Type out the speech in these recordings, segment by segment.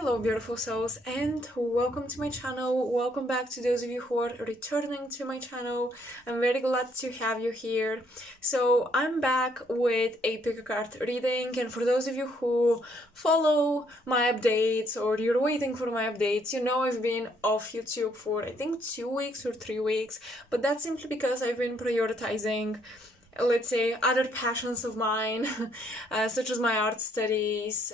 Hello beautiful souls and welcome to my channel. Welcome back to those of you who are returning to my channel. I'm very glad to have you here. So I'm back with a pick a card reading, and for those of you who follow my updates or you're waiting for my updates, you know I've been off YouTube for I think 2 weeks or 3 weeks, but that's simply because I've been prioritizing, let's say, other passions of mine, such as my art studies,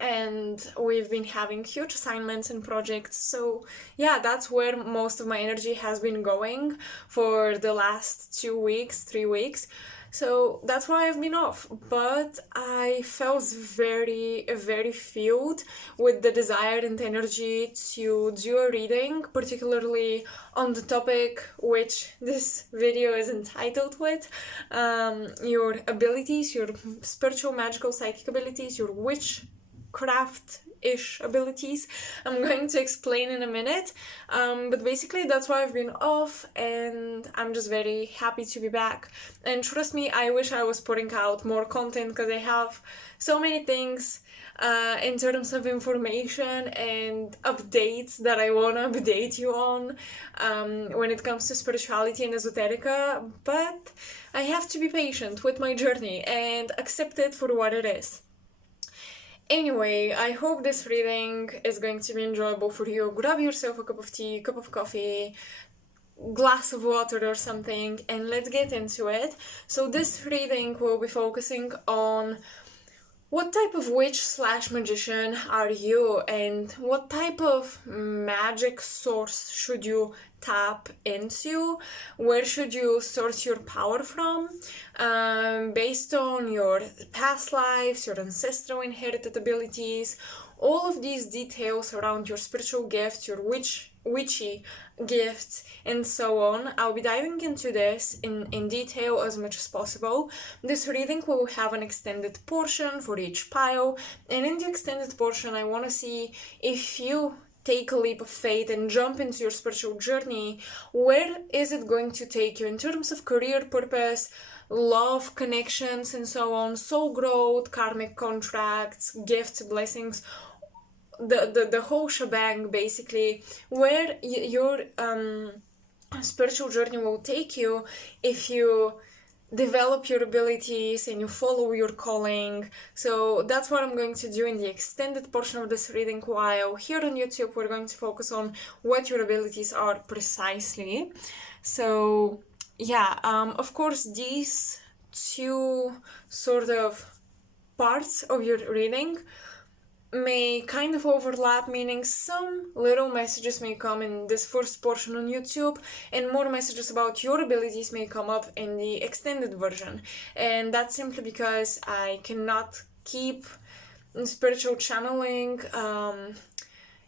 and we've been having huge assignments and projects. So yeah, that's where most of my energy has been going for the last 2 weeks, 3 weeks. So that's why I've been off, but I felt very filled with the desire and energy to do a reading, particularly on the topic which this video is entitled with, your abilities, your spiritual, magical, psychic abilities, your witchcraft-ish abilities. I'm going to explain in a minute, but basically that's why I've been off, and I'm just very happy to be back. And trust me, I wish I was putting out more content because I have so many things in terms of information and updates that I want to update you on when it comes to spirituality and esoterica, but I have to be patient with my journey and accept it for what it is. Anyway, I hope this reading is going to be enjoyable for you. Grab yourself a cup of tea, cup of coffee, glass of water or something, and let's get into it. So this reading will be focusing on what type of witch/magician are you, and what type of magic source should you tap into? Where should you source your power from? Based on your past lives, your ancestral inherited abilities, all of these details around your spiritual gifts, your witchy gifts, and so on. I'll be diving into this in detail as much as possible. This reading will have an extended portion for each pile, and in the extended portion I want to see if you take a leap of faith and jump into your spiritual journey, where is it going to take you in terms of career purpose, love, connections, and so on, soul growth, karmic contracts, gifts, blessings, the whole shebang, basically, where your spiritual journey will take you if you develop your abilities and you follow your calling. So that's what I'm going to do in the extended portion of this reading, while here on YouTube we're going to focus on what your abilities are precisely. So yeah, of course these two sort of parts of your reading may kind of overlap, meaning some little messages may come in this first portion on YouTube, and more messages about your abilities may come up in the extended version. And that's simply because I cannot keep spiritual channeling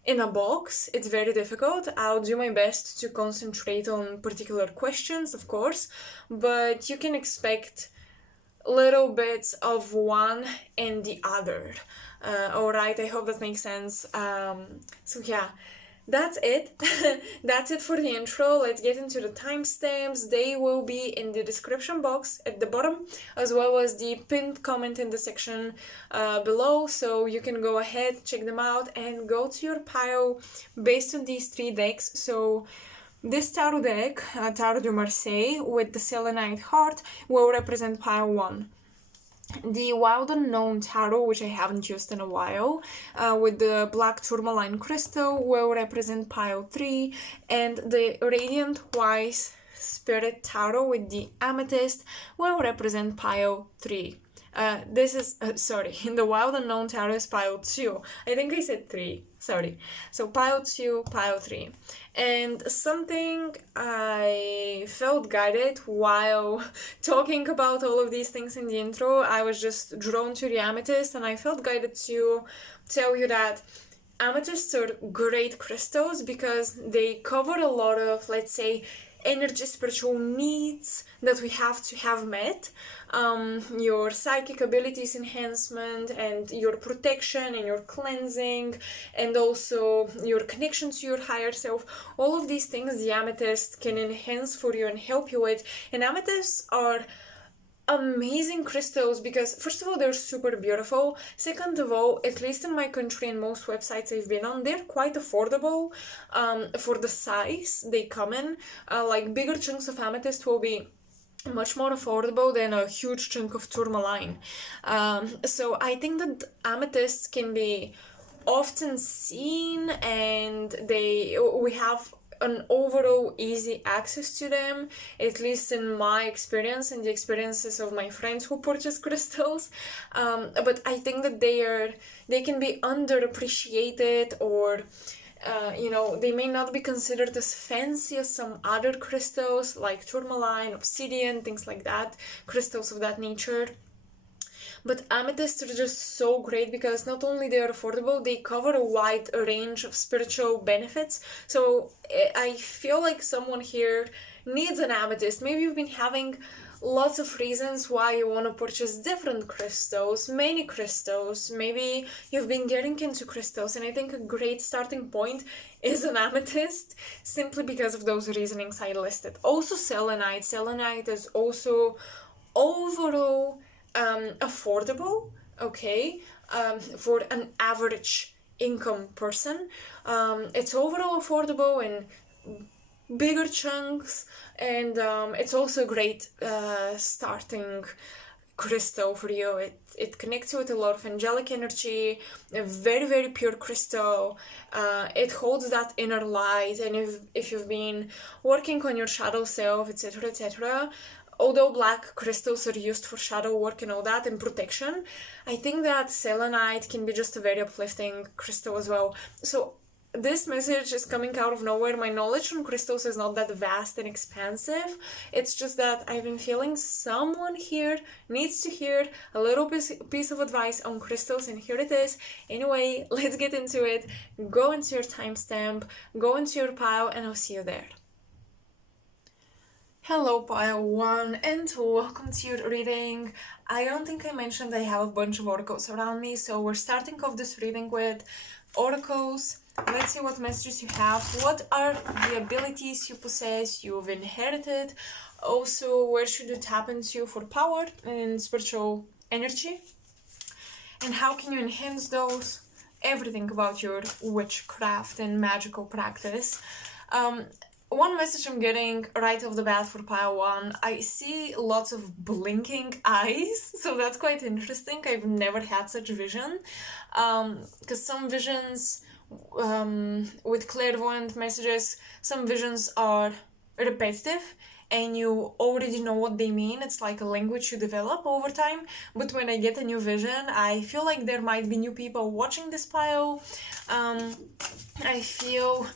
in a box. It's very difficult. I'll do my best to concentrate on particular questions, of course, but you can expect little bits of one and the other. Alright, I hope that makes sense. So yeah, that's it. That's it for the intro. Let's get into the timestamps. They will be in the description box at the bottom, as well as the pinned comment in the section below, so you can go ahead, check them out, and go to your pile based on these 3 decks. So this tarot deck, Tarot de Marseille, with the selenite heart, will represent pile 1. The Wild Unknown Tarot, which I haven't used in a while, with the black tourmaline crystal, will represent pile 3, and the Radiant Wise Spirit Tarot with the amethyst will represent pile 3. This is, the Wild Unknown Tarot is pile 2. I think I said 3, sorry. So pile 2, pile 3. And something I felt guided while talking about all of these things in the intro, I was just drawn to the amethyst, and I felt guided to tell you that amethysts are great crystals because they cover a lot of, let's say, energy, spiritual needs that we have to have met. Your psychic abilities enhancement, and your protection, and your cleansing, and also your connection to your higher self. All of these things the amethyst can enhance for you and help you with. And amethysts are amazing crystals because first of all they're super beautiful, second of all, at least in my country and most websites I've been on, they're quite affordable for the size they come in. Like bigger chunks of amethyst will be much more affordable than a huge chunk of tourmaline. So I think that amethysts can be often seen, and we have an overall easy access to them, at least in my experience and the experiences of my friends who purchase crystals. But I think that they can be underappreciated, or they may not be considered as fancy as some other crystals like tourmaline, obsidian, things like that, crystals of that nature. But amethysts are just so great because not only they are affordable, they cover a wide range of spiritual benefits. So I feel like someone here needs an amethyst. Maybe you've been having lots of reasons why you want to purchase different crystals, many crystals. Maybe you've been getting into crystals, and I think a great starting point is an amethyst, simply because of those reasonings I listed. Also selenite. Selenite is also overall affordable, okay, for an average income person. It's overall affordable in bigger chunks, and it's also a great starting crystal for you. It connects you with a lot of angelic energy, a very, very pure crystal. It holds that inner light, and if you've been working on your shadow self, etc., etc., although black crystals are used for shadow work and all that and protection, I think that selenite can be just a very uplifting crystal as well. So this message is coming out of nowhere. My knowledge on crystals is not that vast and expansive. It's just that I've been feeling someone here needs to hear a little piece of advice on crystals, and here it is. Anyway, let's get into it. Go into your timestamp, go into your pile, and I'll see you there. Hello pile 1 and welcome to your reading. I don't think I mentioned I have a bunch of oracles around me, so we're starting off this reading with oracles. Let's see what messages you have. What are the abilities you possess, you've inherited? Also, where should you tap into for power and spiritual energy? And how can you enhance those? Everything about your witchcraft and magical practice. One message I'm getting right off the bat for pile 1, I see lots of blinking eyes, so that's quite interesting. I've never had such vision, because some visions with clairvoyant messages, some visions are repetitive and you already know what they mean. It's like a language you develop over time. But when I get a new vision, I feel like there might be new people watching this pile. I feel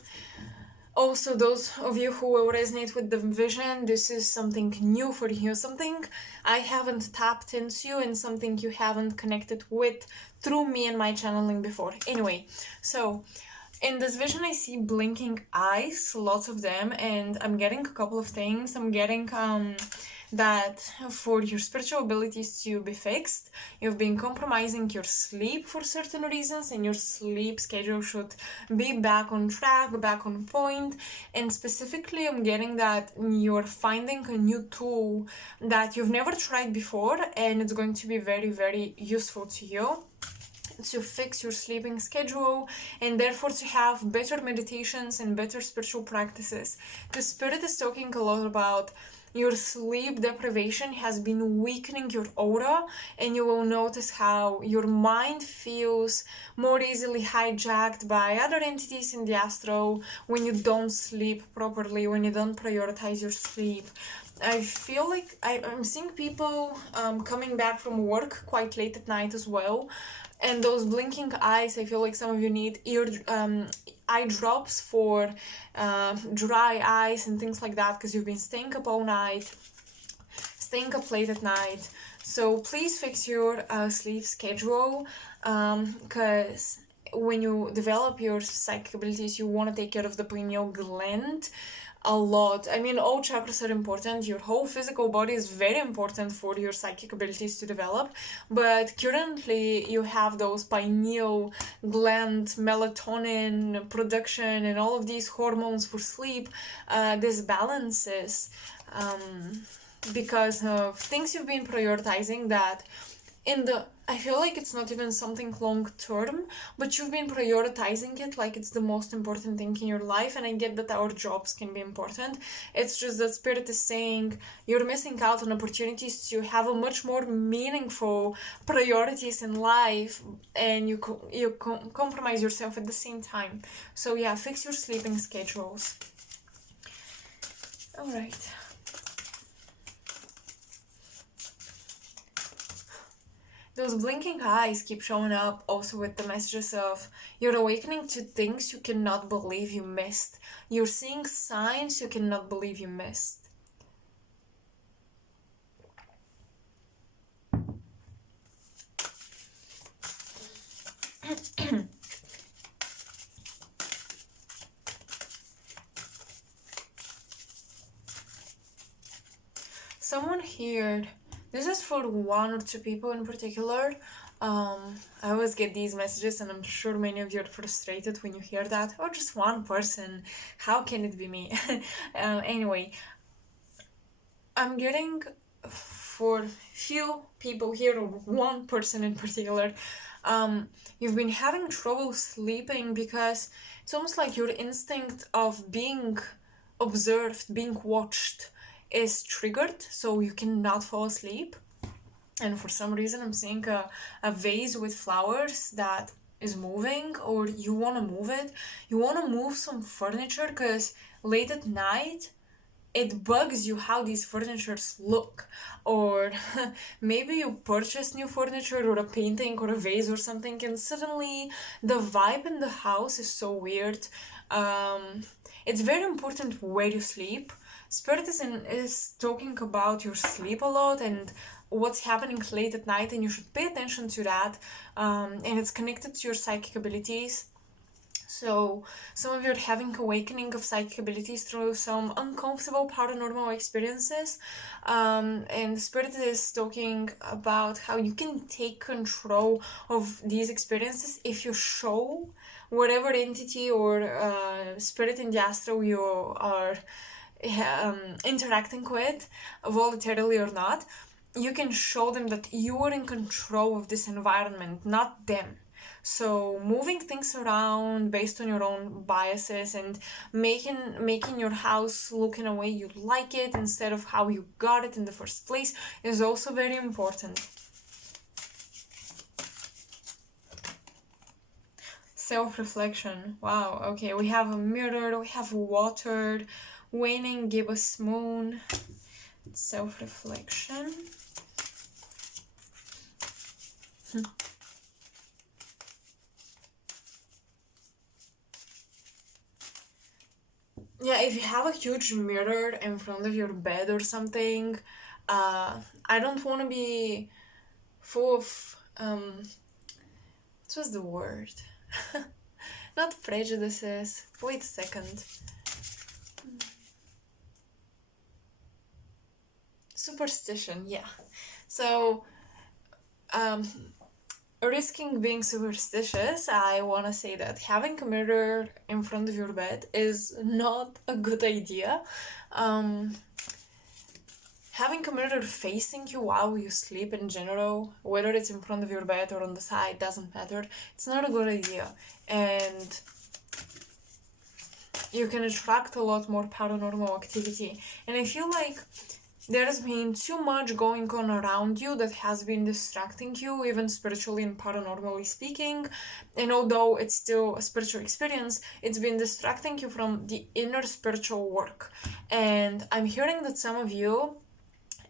also, those of you who will resonate with the vision, this is something new for you, something I haven't tapped into and something you haven't connected with through me and my channeling before. Anyway, so in this vision, I see blinking eyes, lots of them, and I'm getting a couple of things. I'm getting that for your spiritual abilities to be fixed, you've been compromising your sleep for certain reasons, and your sleep schedule should be back on track, back on point. And specifically, I'm getting that you're finding a new tool that you've never tried before, and it's going to be very, very useful to you to fix your sleeping schedule, and therefore to have better meditations and better spiritual practices. The Spirit is talking a lot about your sleep deprivation has been weakening your aura, and you will notice how your mind feels more easily hijacked by other entities in the astral when you don't sleep properly, when you don't prioritize your sleep. I feel like I'm seeing people coming back from work quite late at night as well. And those blinking eyes, I feel like some of you need eye drops for dry eyes and things like that, because you've been staying up all night, staying up late at night. So please fix your sleep schedule, because when you develop your psychic abilities, you want to take care of the pineal gland a lot. I mean, all chakras are important. Your whole physical body is very important for your psychic abilities to develop. But currently, you have those pineal gland, melatonin production, and all of these hormones for sleep disbalances. because of things you've been prioritizing that I feel like it's not even something long term, but you've been prioritizing it like it's the most important thing in your life. And I get that our jobs can be important. It's just that Spirit is saying you're missing out on opportunities to have a much more meaningful priorities in life, and you compromise yourself at the same time. So yeah, fix your sleeping schedules. All right. Those blinking eyes keep showing up also with the messages of you're awakening to things you cannot believe you missed. You're seeing signs you cannot believe you missed. Someone here, this is for one or two people in particular. I always get these messages, and I'm sure many of you are frustrated when you hear that. Or just one person. How can it be me? Anyway, I'm getting for few people here, or one person in particular, you've been having trouble sleeping because it's almost like your instinct of being observed, being watched is triggered, so you cannot fall asleep. And for some reason I'm seeing a vase with flowers that is moving, or you want to move it. You want to move some furniture because late at night it bugs you how these furnitures look. Or maybe you purchase new furniture or a painting or a vase or something, and suddenly the vibe in the house is so weird. It's very important where you sleep. Spirit is talking about your sleep a lot and what's happening late at night, and you should pay attention to that. And it's connected to your psychic abilities. So some of you are having awakening of psychic abilities through some uncomfortable paranormal experiences. And Spirit is talking about how you can take control of these experiences if you show whatever entity or spirit in the astral you are interacting with, voluntarily or not. You can show them that you are in control of this environment, not them. So moving things around based on your own biases and making your house look in a way you like it instead of how you got it in the first place is also very important. Self-reflection. Wow, okay, we have a mirror, we have watered, waning, gibbous moon, self-reflection. Yeah, if you have a huge mirror in front of your bed or something, I don't want to be full of, what was the word? Not prejudices. Wait a second. Superstition, yeah. So, risking being superstitious, I want to say that having a mirror in front of your bed is not a good idea. Having a mirror facing you while you sleep in general, whether it's in front of your bed or on the side, doesn't matter. It's not a good idea. And you can attract a lot more paranormal activity. And I feel like there's been too much going on around you that has been distracting you, even spiritually and paranormally speaking. And although it's still a spiritual experience, it's been distracting you from the inner spiritual work. And I'm hearing that some of you,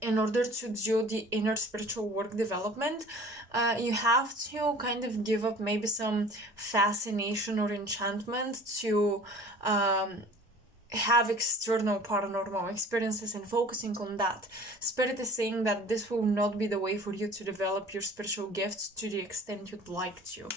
in order to do the inner spiritual work development, you have to kind of give up maybe some fascination or enchantment to have external paranormal experiences and focusing on that. Spirit is saying that this will not be the way for you to develop your spiritual gifts to the extent you'd like to.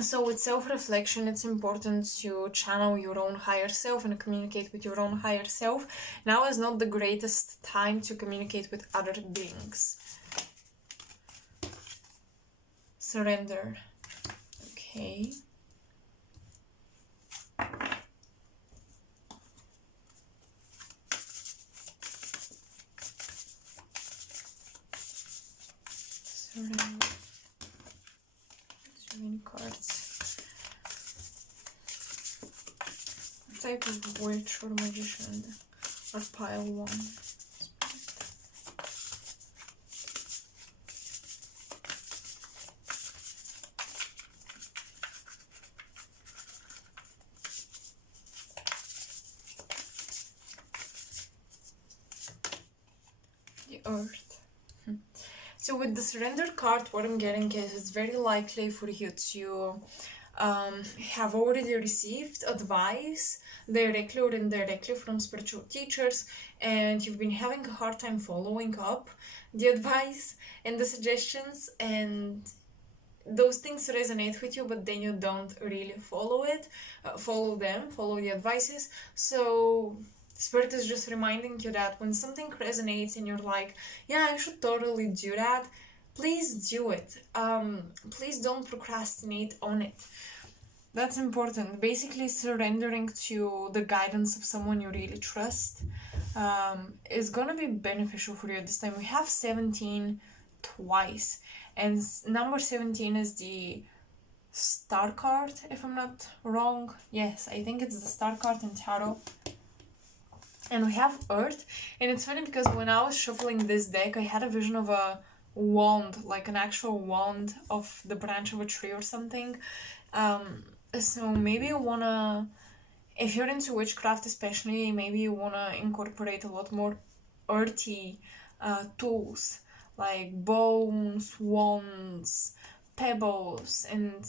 So with self-reflection, it's important to channel your own higher self and communicate with your own higher self. Now is not the greatest time to communicate with other beings. Surrender. Okay. Surrender. Too many cards. Type of witch or magician, or pile one. The earth. So with the surrender card, what I'm getting is it's very likely for you to have already received advice directly or indirectly from spiritual teachers, and you've been having a hard time following up the advice and the suggestions, and those things resonate with you, but then you don't really follow the advices. So Spirit is just reminding you that when something resonates and you're like, yeah, I should totally do that, please do it. Please don't procrastinate on it. That's important. Basically, surrendering to the guidance of someone you really trust is gonna be beneficial for you this time. We have 17 twice, and number 17 is the star card, if I'm not wrong. Yes, I think it's the star card in tarot. And we have earth, and it's funny because when I was shuffling this deck, I had a vision of a wand, like an actual wand of the branch of a tree or something. So maybe you wanna, if you're into witchcraft especially, maybe you wanna incorporate a lot more earthy tools, like bones, wands, pebbles, and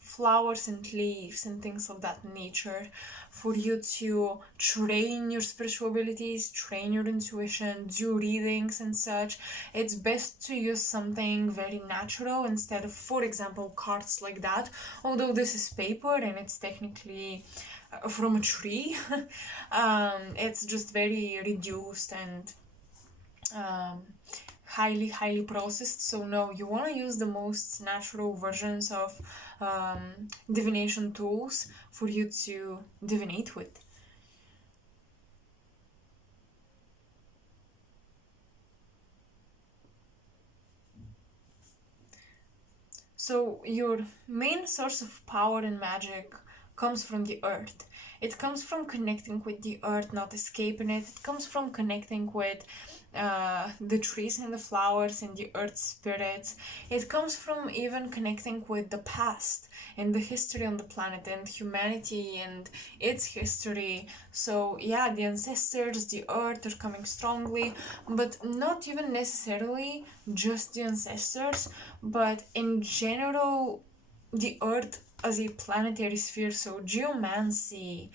flowers and leaves and things of that nature, for you to train your spiritual abilities, train your intuition, do readings and such. It's best to use something very natural instead of, for example, cards like that. Although this is paper and it's technically from a tree, it's just very reduced and highly processed. So no, you want to use the most natural versions of divination tools for you to divinate with. So your main source of power and magic comes from the earth. It comes from connecting with the earth, not escaping it. It comes from connecting with the trees and the flowers and the earth spirits. It comes from even connecting with the past and the history on the planet and humanity and its history. So yeah, the ancestors, the earth are coming strongly, but not even necessarily just the ancestors, but in general, the earth as a planetary sphere. So geomancy,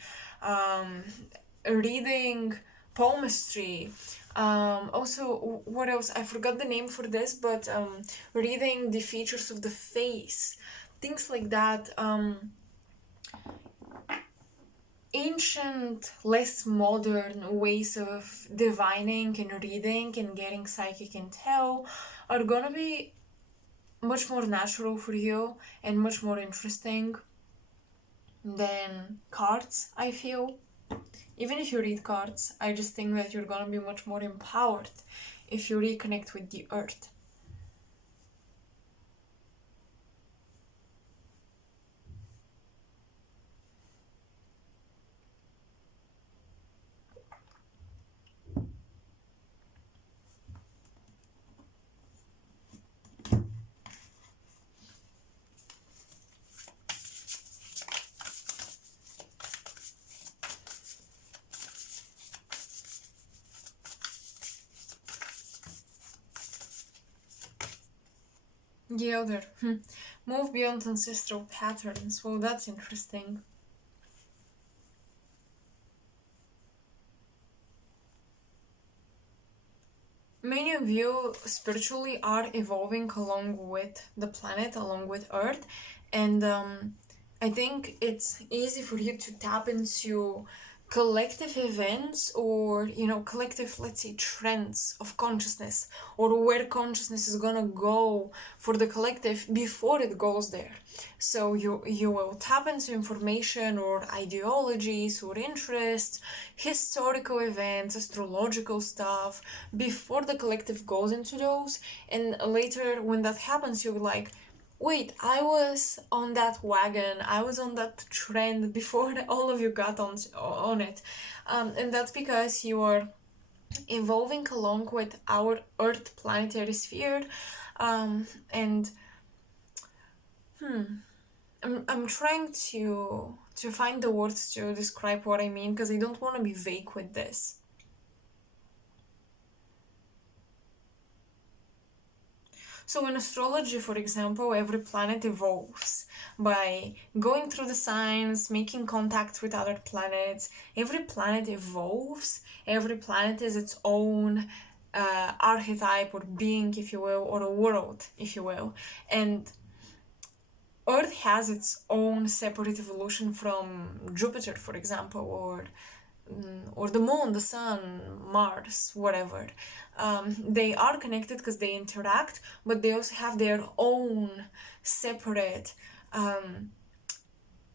reading palmistry, also, what else? I forgot the name for this, but reading the features of the face, things like that. Ancient, less modern ways of divining and reading and getting psychic intel are gonna be much more natural for you and much more interesting than cards, I feel. Even if you read cards, I just think that you're gonna be much more empowered if you reconnect with the earth. The other, move beyond ancestral patterns. Well, that's interesting. Many of you spiritually are evolving along with the planet, along with Earth, and I think it's easy for you to tap into collective events, or collective, let's say, trends of consciousness, or where consciousness is gonna go for the collective before it goes there. So you will tap into information or ideologies or interests, historical events, astrological stuff before the collective goes into those, and later when that happens you'll be like, wait, I was on that wagon, I was on that trend before all of you got on it. And that's because you are evolving along with our Earth planetary sphere. And I'm trying to find the words to describe what I mean, because I don't want to be vague with this. So in astrology, for example, every planet evolves by going through the signs, making contacts with other planets. Every planet evolves. Every planet is its own archetype or being, if you will, or a world, if you will. And Earth has its own separate evolution from Jupiter, for example, or the moon, the sun, Mars, whatever. They are connected because they interact, but they also have their own separate, I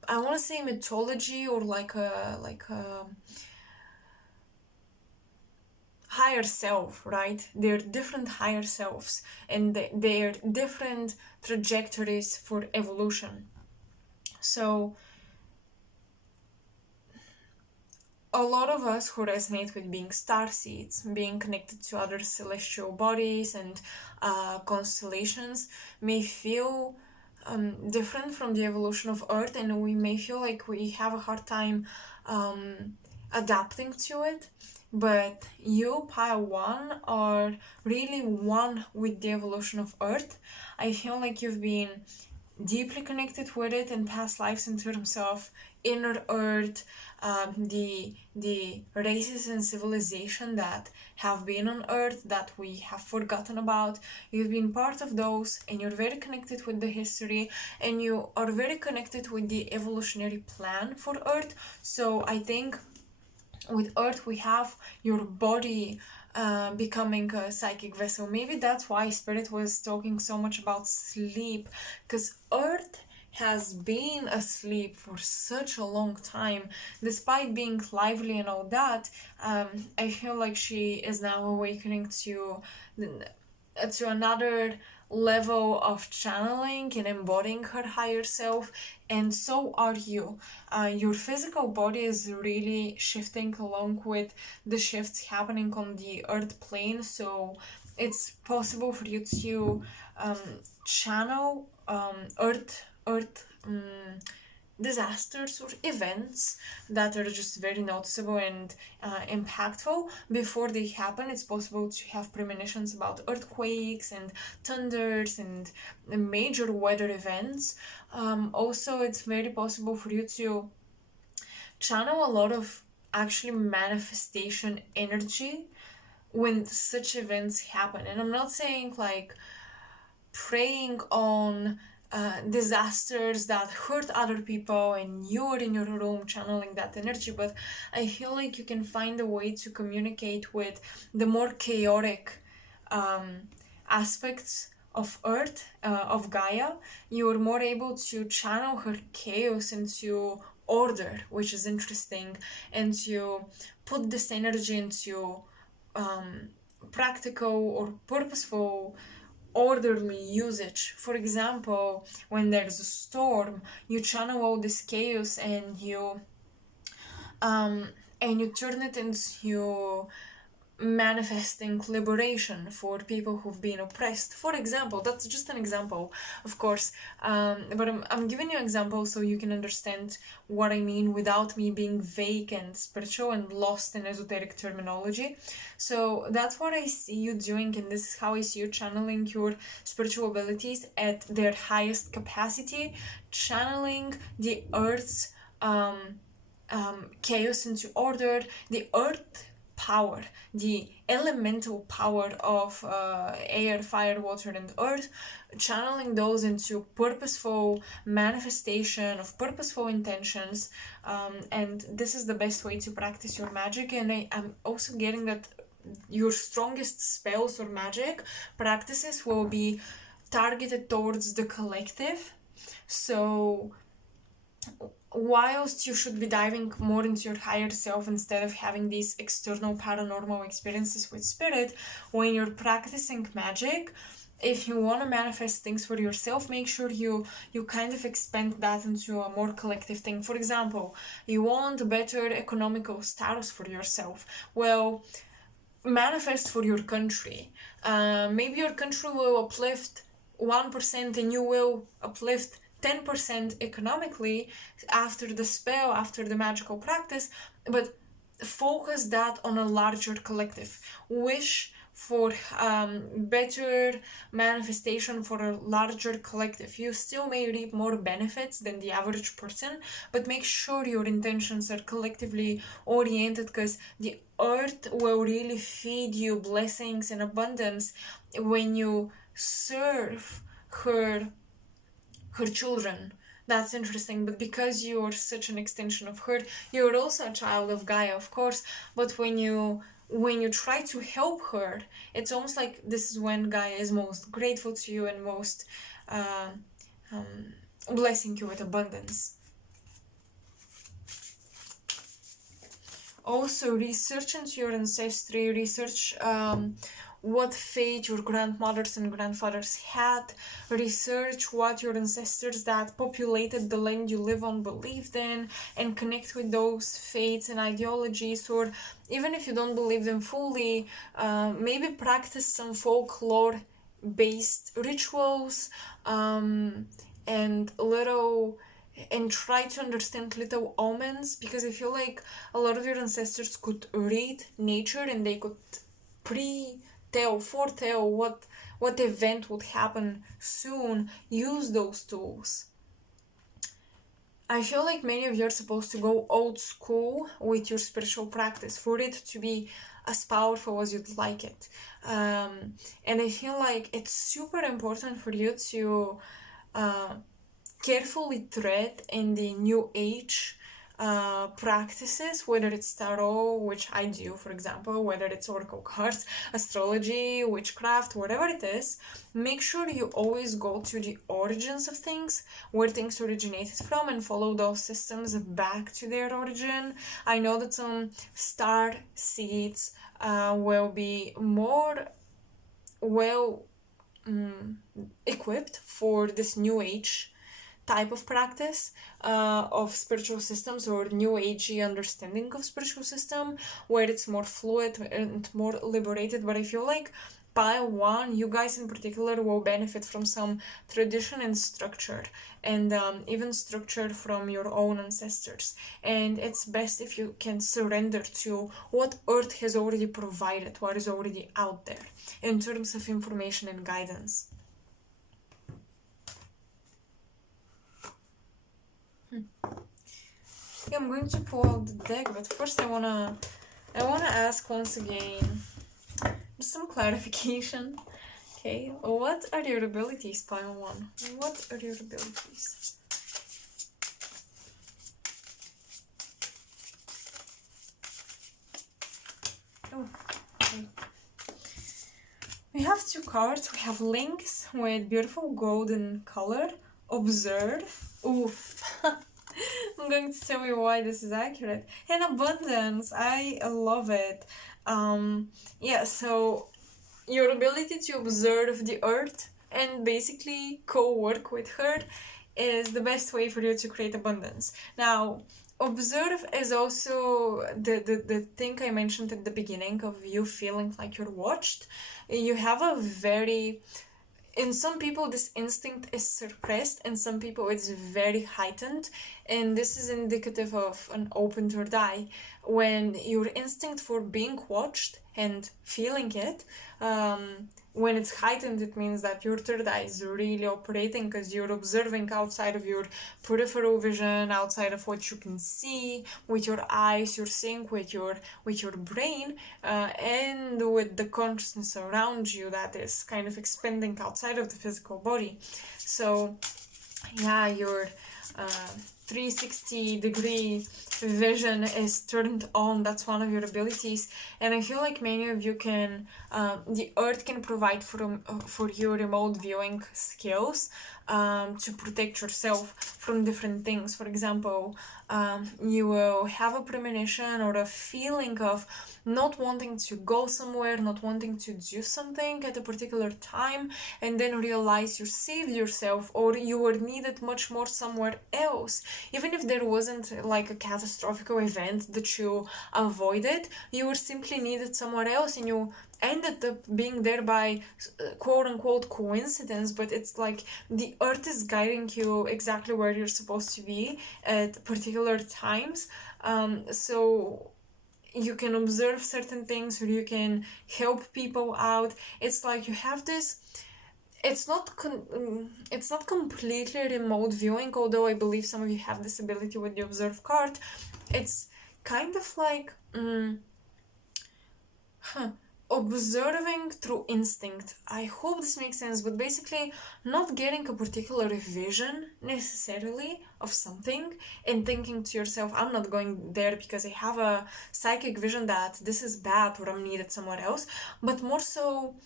want to say mythology, or like a higher self, right? They're different higher selves, and they're different trajectories for evolution. So a lot of us who resonate with being starseeds, being connected to other celestial bodies and constellations, may feel different from the evolution of Earth, and we may feel like we have a hard time adapting to it. But you, Pile 1, are really one with the evolution of Earth. I feel like you've been deeply connected with it in past lives in terms of inner Earth, the races and civilization that have been on Earth that we have forgotten about. You've been part of those, and you're very connected with the history, and you are very connected with the evolutionary plan for Earth. So I think with Earth we have your body becoming a psychic vessel. Maybe that's why Spirit was talking so much about sleep, because Earth has been asleep for such a long time. Despite being lively and all that, I feel like she is now awakening to another level of channeling and embodying her higher self, and so are you. Your physical body is really shifting along with the shifts happening on the Earth plane, so it's possible for you to channel Earth disasters or events that are just very noticeable and impactful before they happen. It's possible to have premonitions about earthquakes and thunders and major weather events. Also, it's very possible for you to channel a lot of actually manifestation energy when such events happen. And I'm not saying like preying on disasters that hurt other people and you're in your room channeling that energy, but I feel like you can find a way to communicate with the more chaotic aspects of Earth, of Gaia. You're more able to channel her chaos into order, which is interesting, and to put this energy into practical or purposeful orderly usage. For example, when there's a storm, you channel all this chaos and you turn it into manifesting liberation for people who've been oppressed. For example, that's just an example, of course, but I'm giving you examples so you can understand what I mean without me being vague and spiritual and lost in esoteric terminology. So that's what I see you doing, and this is how I see you channeling your spiritual abilities at their highest capacity, channeling the Earth's chaos into order. The Earth power, the elemental power of air, fire, water, and earth, channeling those into purposeful manifestation of purposeful intentions. And this is the best way to practice your magic. And I'm also getting that your strongest spells or magic practices will be targeted towards the collective. So whilst you should be diving more into your higher self instead of having these external paranormal experiences with spirit, when you're practicing magic, if you want to manifest things for yourself, make sure you kind of expand that into a more collective thing. For example, you want a better economical status for yourself. Well, manifest for your country. Maybe your country will uplift 1% and you will uplift 10% economically after the spell, after the magical practice, but focus that on a larger collective. Wish for better manifestation for a larger collective. You still may reap more benefits than the average person, but make sure your intentions are collectively oriented, because the earth will really feed you blessings and abundance when you serve her children. That's interesting, but because you're such an extension of her, you're also a child of Gaia, of course, but when you try to help her, it's almost like this is when Gaia is most grateful to you and most blessing you with abundance. Also, research into your ancestry, research what fate your grandmothers and grandfathers had, research what your ancestors that populated the land you live on believed in, and connect with those faiths and ideologies. Or even if you don't believe them fully, maybe practice some folklore based rituals and try to understand little omens, because I feel like a lot of your ancestors could read nature and they could foretell what event would happen soon. Use those tools. I feel like many of you are supposed to go old school with your spiritual practice for it to be as powerful as you'd like it. And I feel like it's super important for you to carefully tread in the new age practices, whether it's tarot, which I do, for example, whether it's oracle cards, astrology, witchcraft, whatever it is. Make sure you always go to the origins of things, where things originated from, and follow those systems back to their origin. I know that some star seeds will be more equipped for this new age type of practice of spiritual systems, or new agey understanding of spiritual system, where it's more fluid and more liberated. But I feel like pile 1, you guys in particular, will benefit from some tradition and structure, and even structure from your own ancestors. And it's best if you can surrender to what earth has already provided, what is already out there in terms of information and guidance. Yeah, I'm going to pull out the deck, but first I wanna ask once again just some clarification. Okay, what are your abilities, pile 1? What are your abilities? Oh, okay. We have 2 cards. We have links with beautiful golden color. Observe. Oof. I'm going to tell you why this is accurate. And abundance. I love it. Yeah, so your ability to observe the earth and basically co-work with her is the best way for you to create abundance. Now, observe is also the thing I mentioned at the beginning of you feeling like you're watched. You have a very... In some people, this instinct is suppressed, and some people it's very heightened, and this is indicative of an open third eye. When your instinct for being watched and feeling it when it's heightened, it means that your third eye is really operating because you're observing outside of your peripheral vision, outside of what you can see with your eyes. You're seeing with your brain, and with the consciousness around you that is kind of expanding outside of the physical body. So yeah, your 360-degree vision is turned on. That's one of your abilities, and I feel like many of you can, the earth can provide for you remote viewing skills to protect yourself from different things. For example, you will have a premonition or a feeling of not wanting to go somewhere, not wanting to do something at a particular time, and then realize you saved yourself, or you were needed much more somewhere else. Even if there wasn't like a catastrophic event that you avoided, you were simply needed somewhere else, and you ended up being there by quote-unquote coincidence. But it's like the earth is guiding you exactly where you're supposed to be at particular times. So you can observe certain things, or you can help people out. It's like you have this, it's not completely remote viewing, although I believe some of you have this ability with the observe card. It's kind of like observing through instinct. I hope this makes sense, but basically not getting a particular vision necessarily of something and thinking to yourself, I'm not going there because I have a psychic vision that this is bad or I'm needed somewhere else, but more so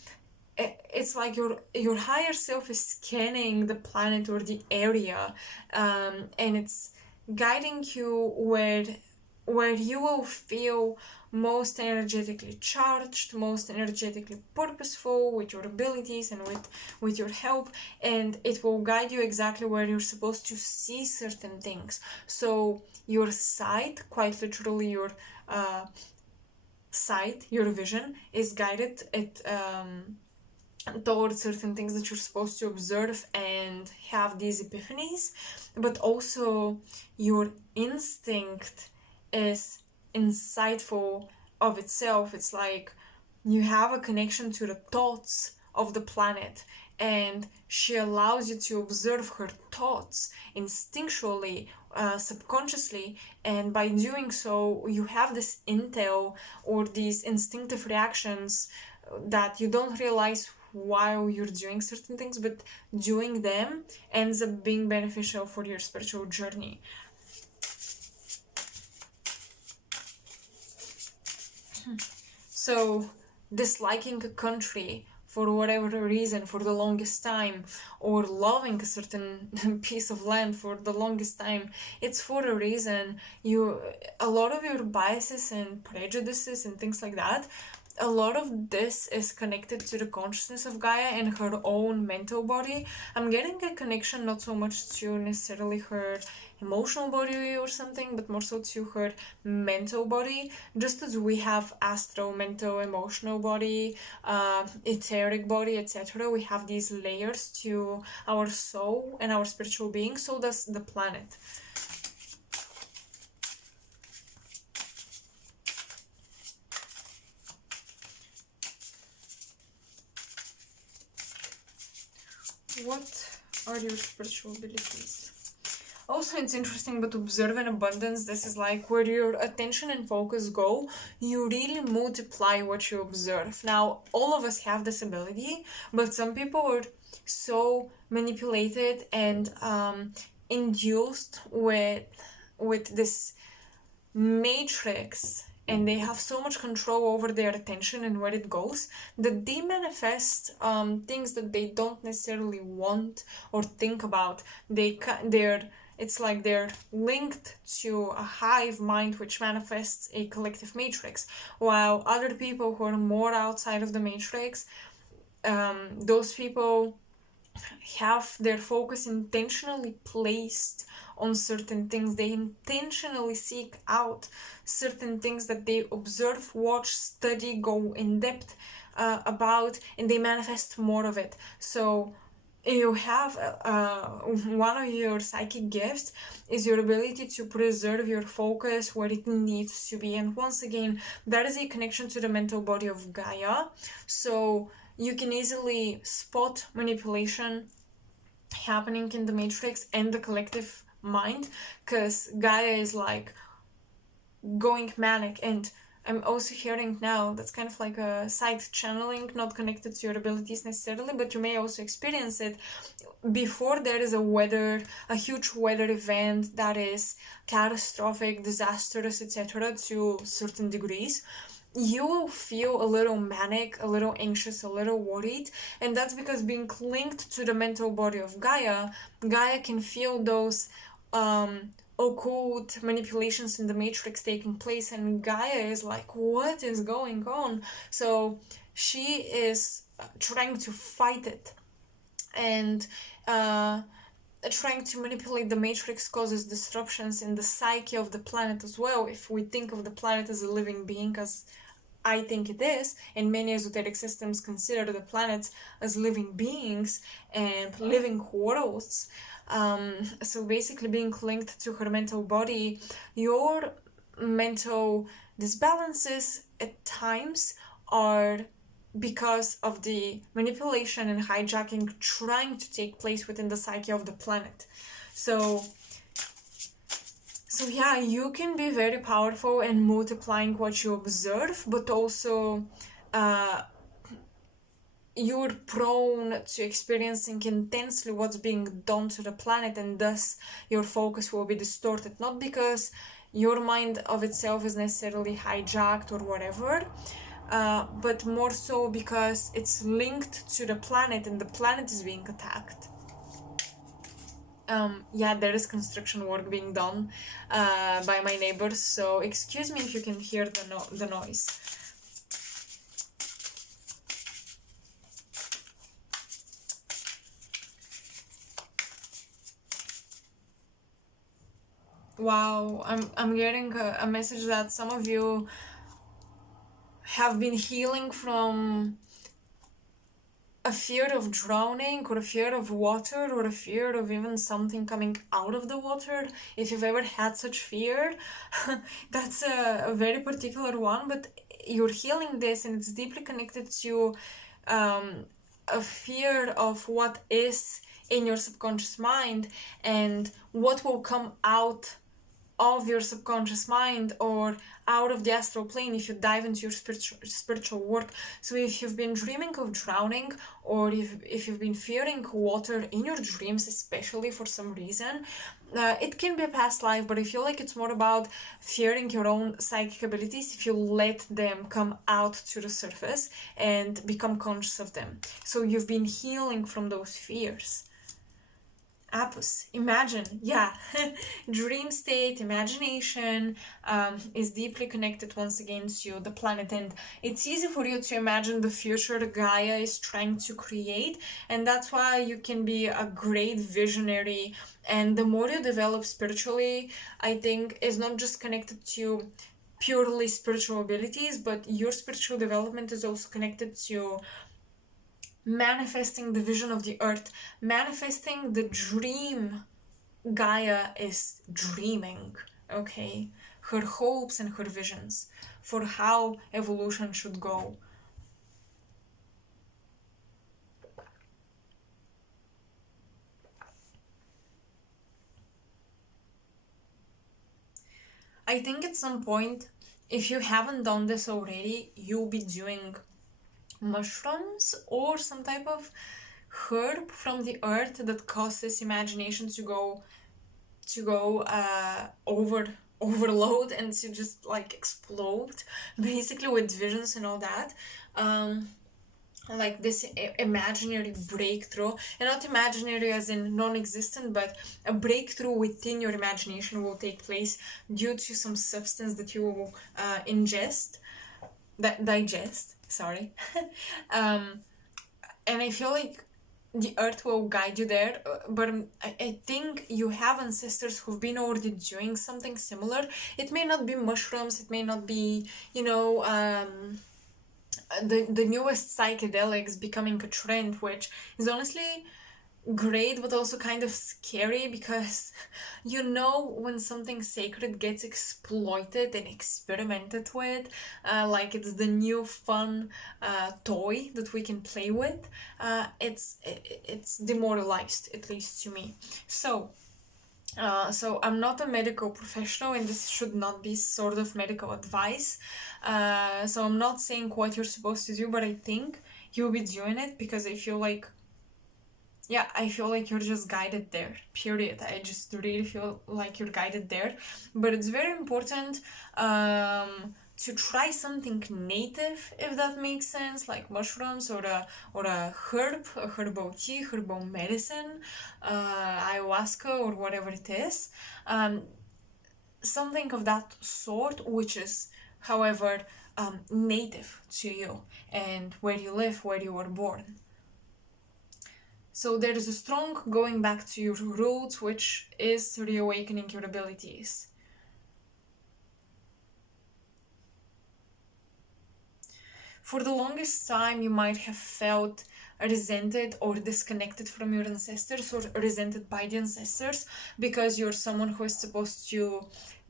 it's like your higher self is scanning the planet or the area, and it's guiding you where you will feel most energetically charged, most energetically purposeful with your abilities and with your help, and it will guide you exactly where you're supposed to see certain things. So your sight, quite literally your sight, your vision, is guided towards certain things that you're supposed to observe and have these epiphanies, but also your instinct is insightful of itself. It's like you have a connection to the thoughts of the planet, and she allows you to observe her thoughts instinctually, subconsciously, and by doing so you have this intel or these instinctive reactions that you don't realize while you're doing certain things, but doing them ends up being beneficial for your spiritual journey. So disliking a country for whatever reason for the longest time, or loving a certain piece of land for the longest time, it's for a reason. A lot of your biases and prejudices and things like that, a lot of this is connected to the consciousness of Gaia and her own mental body. I'm getting a connection not so much to necessarily her emotional body or something, but more so to her mental body. Just as we have astral, mental, emotional body, etheric body, etc., we have these layers to our soul and our spiritual being, so does the planet. What are your spiritual abilities? Also, it's interesting, but observe and abundance, this is like where your attention and focus go, you really multiply what you observe. Now, all of us have this ability, but some people are so manipulated and induced with this matrix, and they have so much control over their attention and where it goes, that they manifest things that they don't necessarily want or think about. It's like they're linked to a hive mind which manifests a collective matrix, while other people who are more outside of the matrix, those people have their focus intentionally placed on certain things. They intentionally seek out certain things that they observe, watch, study, go in depth about, and they manifest more of it. So you have one of your psychic gifts is your ability to preserve your focus where it needs to be, and once again that is a connection to the mental body of Gaia. So you can easily spot manipulation happening in the matrix and the collective mind, because Gaia is like going manic. And I'm also hearing now that's kind of like a side channeling, not connected to your abilities necessarily, but you may also experience it before there is a huge weather event that is catastrophic, disastrous, etc., to certain degrees. You will feel a little manic, a little anxious, a little worried, and that's because being linked to the mental body of Gaia can feel those occult manipulations in the matrix taking place, and Gaia is like, what is going on? So she is trying to fight it, and trying to manipulate the matrix causes disruptions in the psyche of the planet as well. If we think of the planet as a living being, as I think it is, and many esoteric systems consider the planets as living beings and living worlds. So basically being linked to her mental body, your mental disbalances at times are because of the manipulation and hijacking trying to take place within the psyche of the planet. So yeah, you can be very powerful and multiplying what you observe, but also you're prone to experiencing intensely what's being done to the planet, and thus your focus will be distorted. Not because your mind of itself is necessarily hijacked or whatever, but more so because it's linked to the planet and the planet is being attacked. Yeah, there is construction work being done by my neighbors, so excuse me if you can hear the noise. Wow, I'm getting a message that some of you have been healing from a fear of drowning, or a fear of water, or a fear of even something coming out of the water. If you've ever had such fear, that's a very particular one, but you're healing this, and it's deeply connected to a fear of what is in your subconscious mind and what will come out of your subconscious mind or out of the astral plane if you dive into your spiritual work. So if you've been dreaming of drowning, or if you've been fearing water in your dreams, especially for some reason, it can be a past life, but I feel like it's more about fearing your own psychic abilities if you let them come out to the surface and become conscious of them. So you've been healing from those fears. Apus, imagine, yeah. Dream state, imagination is deeply connected once again to the planet, and it's easy for you to imagine the future Gaia is trying to create, and that's why you can be a great visionary. And the more you develop spiritually, I think, is not just connected to purely spiritual abilities, but your spiritual development is also connected to manifesting the vision of the earth, manifesting the dream Gaia is dreaming, okay? Her hopes and her visions for how evolution should go. I think at some point, if you haven't done this already, you'll be doing mushrooms or some type of herb from the earth that causes imagination to go overload and to just like explode, basically, with visions and all that. Like this imaginary breakthrough, and not imaginary as in non-existent, but a breakthrough within your imagination will take place due to some substance that you will digest, sorry. And I feel like the earth will guide you there, but I think you have ancestors who've been already doing something similar. It may not be mushrooms, it may not be, the newest psychedelics becoming a trend, which is honestly great but also kind of scary, because you know when something sacred gets exploited and experimented with, like it's the new fun toy that we can play with, it's demoralized, at least to me. So I'm not a medical professional, and this should not be sort of medical advice. So I'm not saying what you're supposed to do, but I think you'll be doing it because I feel like, yeah, I feel like you're just guided there, period. I just really feel like you're guided there. But it's very important to try something native, if that makes sense, like mushrooms or a herbal tea, herbal medicine, ayahuasca or whatever it is. Something of that sort, which is, however, native to you and where you live, where you were born. So there is a strong going back to your roots, which is reawakening your abilities. For the longest time, you might have felt resented or disconnected from your ancestors, or resented by the ancestors, because you're someone who is supposed to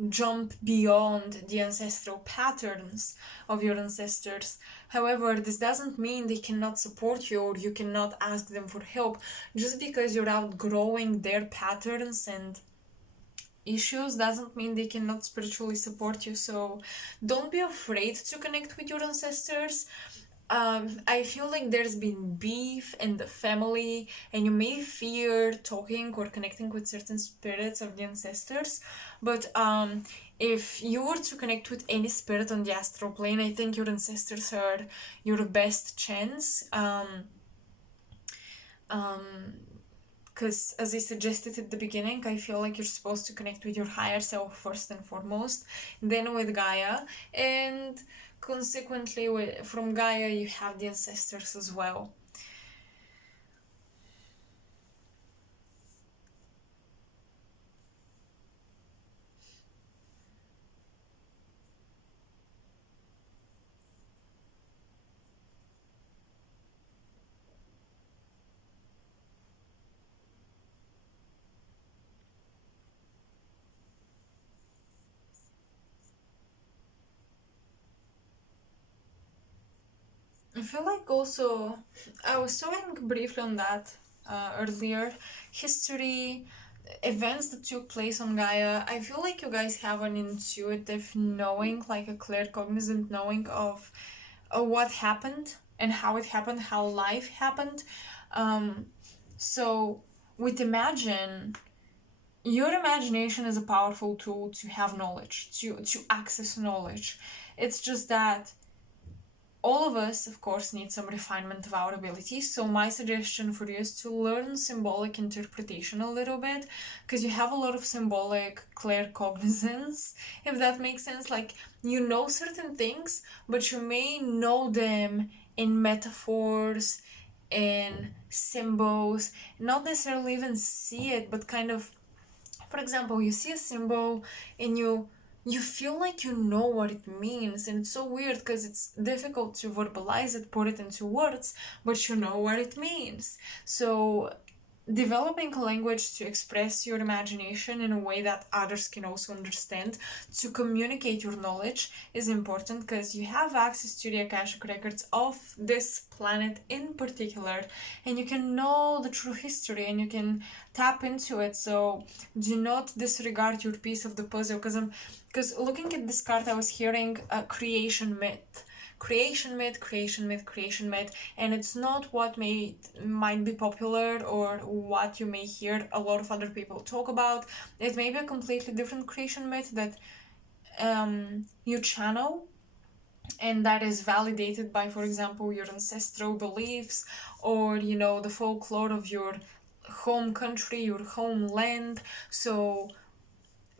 jump beyond the ancestral patterns of your ancestors. However, this doesn't mean they cannot support you or you cannot ask them for help. Just because you're outgrowing their patterns and issues doesn't mean they cannot spiritually support you. So don't be afraid to connect with your ancestors. I feel like there's been beef in the family, and you may fear talking or connecting with certain spirits of the ancestors. But if you were to connect with any spirit on the astral plane, I think your ancestors are your best chance. Because as I suggested at the beginning, I feel like you're supposed to connect with your higher self first and foremost, then with Gaia, and consequently from Gaia you have the ancestors as well. I feel like also, I was talking briefly on that earlier, history, events that took place on Gaia. I feel like you guys have an intuitive knowing, like a claircognizant knowing of what happened and how it happened, how life happened. Um, so, with Imagine, your imagination is a powerful tool to have knowledge, to access knowledge. It's just that all of us, of course, need some refinement of our abilities. So my suggestion for you is to learn symbolic interpretation a little bit, because you have a lot of symbolic claircognizance, if that makes sense. Like, you know certain things, but you may know them in metaphors, in symbols, not necessarily even see it, but kind of, for example, you see a symbol and you feel like you know what it means, and it's so weird because it's difficult to verbalize it, put it into words, but you know what it means. So developing a language to express your imagination in a way that others can also understand, to communicate your knowledge, is important, because you have access to the Akashic records of this planet in particular, and you can know the true history and you can tap into it. So do not disregard your piece of the puzzle, because looking at this card I was hearing a creation myth, creation myth, and it's not what might be popular or what you may hear a lot of other people talk about. It may be a completely different creation myth that you channel, and that is validated by, for example, your ancestral beliefs, or the folklore of your home country, your homeland. So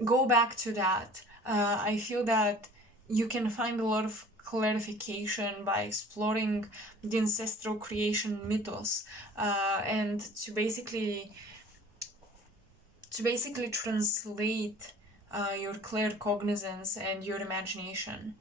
go back to that. I feel that you can find a lot of clarification by exploring the ancestral creation mythos, and to basically translate your claircognizance and your imagination.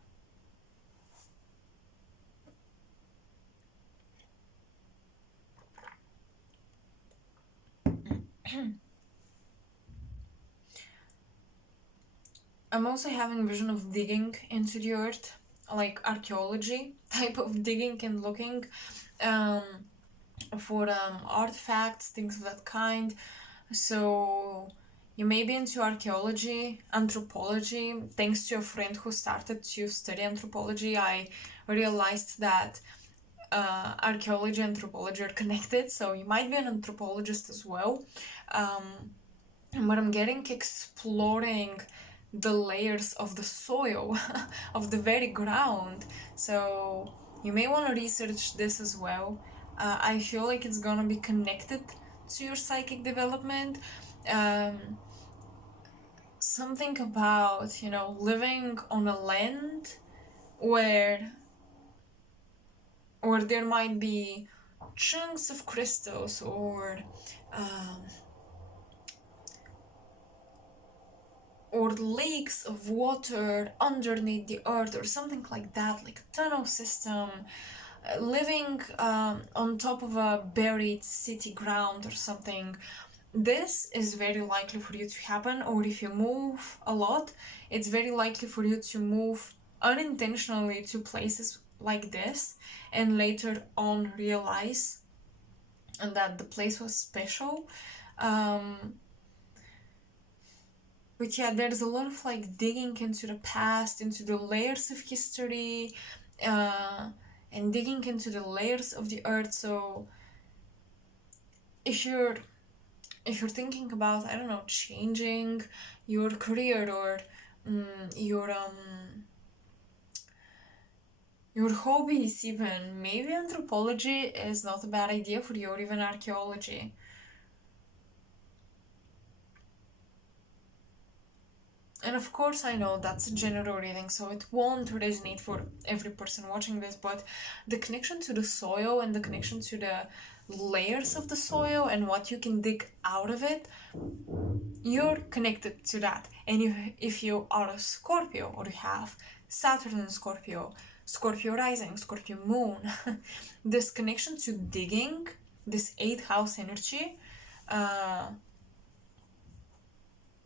I'm also having vision of digging into the earth, like archaeology type of digging and looking um, for artifacts, things of that kind. So you may be into archaeology, anthropology. Thanks to a friend who started to study anthropology, I realized that archaeology and anthropology are connected. So you might be an anthropologist as well. But I'm getting exploring the layers of the soil, of the very ground. So you may want to research this as well. I feel like it's gonna be connected to your psychic development. Um, Something about, living on a land where there might be chunks of crystals um, or lakes of water underneath the earth or something like that, like a tunnel system, living on top of a buried city ground or something. This is very likely for you to happen, or if you move a lot, it's very likely for you to move unintentionally to places like this and later on realize that the place was special. But yeah, there's a lot of like digging into the past, into the layers of history, uh, and digging into the layers of the earth. So if you're thinking about, I don't know, changing your career or your hobbies even, maybe anthropology is not a bad idea for you, or even archaeology. And of course, I know that's a general reading, so it won't resonate for every person watching this, but the connection to the soil and the connection to the layers of the soil and what you can dig out of it, you're connected to that. And if you are a Scorpio, or you have Saturn in Scorpio, Scorpio rising, Scorpio moon, this connection to digging, this 8th house energy,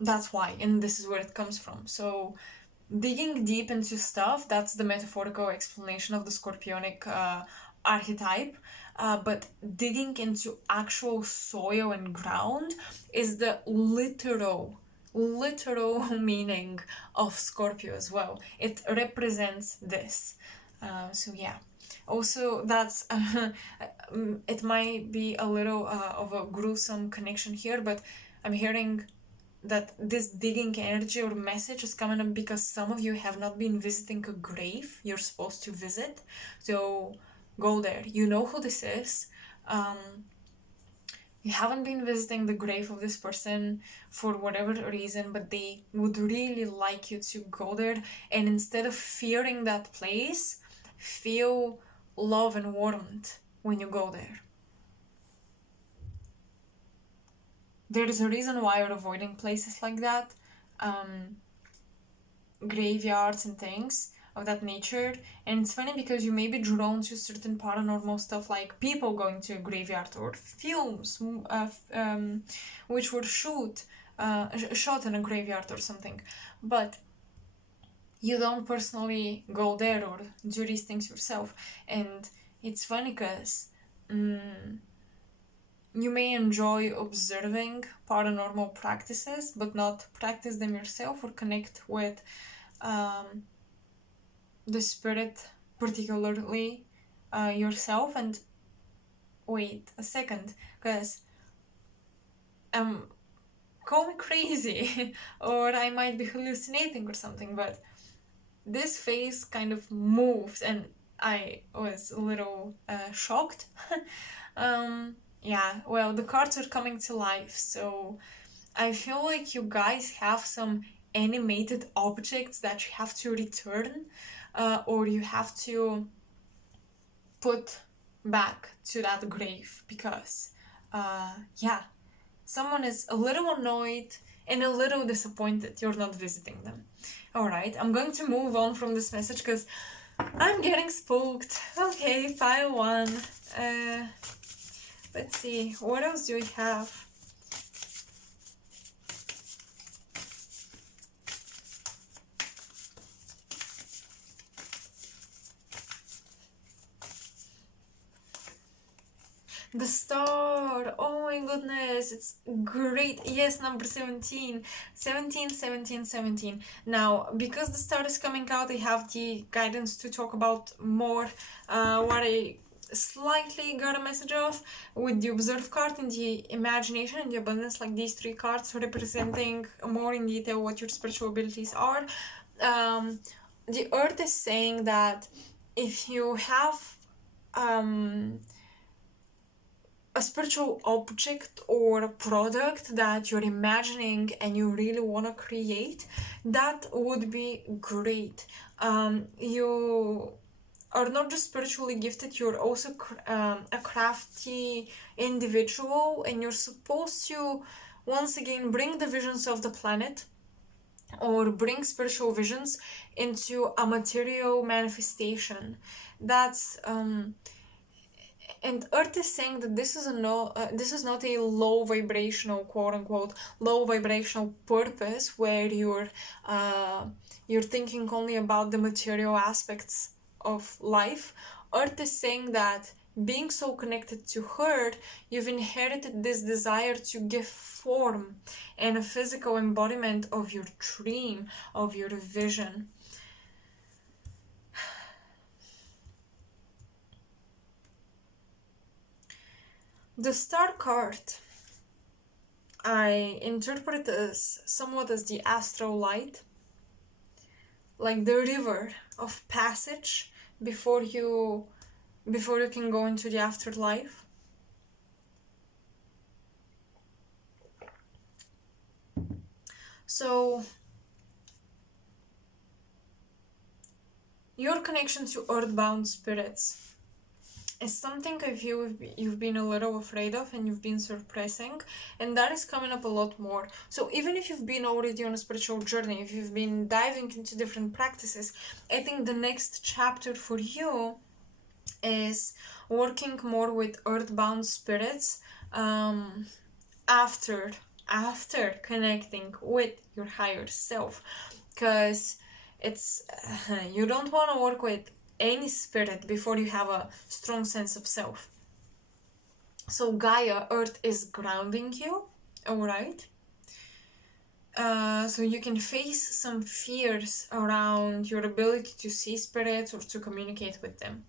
that's why, and this is where it comes from. So digging deep into stuff, that's the metaphorical explanation of the scorpionic archetype. But digging into actual soil and ground is the literal meaning of Scorpio as well. It represents this. So yeah. Also, that's it might be a little of a gruesome connection here, but I'm hearing that this digging energy or message is coming up because some of you have not been visiting a grave you're supposed to visit. So go there. You know who this is. You haven't been visiting the grave of this person for whatever reason, but they would really like you to go there. And instead of fearing that place, feel love and warmth when you go there. There is a reason why you're avoiding places like that, graveyards and things of that nature. And it's funny because you may be drawn to certain paranormal stuff, like people going to a graveyard, or films which were shot in a graveyard or something, but you don't personally go there or do these things yourself. And it's funny because you may enjoy observing paranormal practices, but not practice them yourself or connect with the spirit, particularly yourself. And wait a second, because call me crazy, or I might be hallucinating or something, but this face kind of moves, and I was a little shocked. Yeah, well, the cards are coming to life, so I feel like you guys have some animated objects that you have to return, or you have to put back to that grave because, yeah, someone is a little annoyed and a little disappointed you're not visiting them. Alright, I'm going to move on from this message because I'm getting spooked. Okay, pile one. Let's see, what else do we have? The star. Oh my goodness. It's great. Yes, number 17. 17, 17, 17. Now, because the star is coming out, I have the guidance to talk about more what I slightly got a message of with the observe card and the imagination and the abundance, like these three cards representing more in detail what your spiritual abilities are. The earth is saying that if you have a spiritual object or a product that you're imagining and you really want to create, that would be great. You are not just spiritually gifted, you're also a crafty individual, and you're supposed to once again bring the visions of the planet or bring spiritual visions into a material manifestation. That's and earth is saying that this is this is not a low vibrational, quote unquote, low vibrational purpose where you're thinking only about the material aspects of life. Earth is saying that being so connected to her, you've inherited this desire to give form and a physical embodiment of your dream, of your vision. The star card I interpret as somewhat as the astral light, like the river of passage before you can go into the afterlife. So your connection to earthbound spirits is something I feel you've been a little afraid of and you've been suppressing, and that is coming up a lot more. So even if you've been already on a spiritual journey, if you've been diving into different practices, I think the next chapter for you is working more with earthbound spirits after connecting with your higher self, because it's you don't want to work with any spirit before you have a strong sense of self. So Gaia, earth, is grounding you, alright? So you can face some fears around your ability to see spirits or to communicate with them.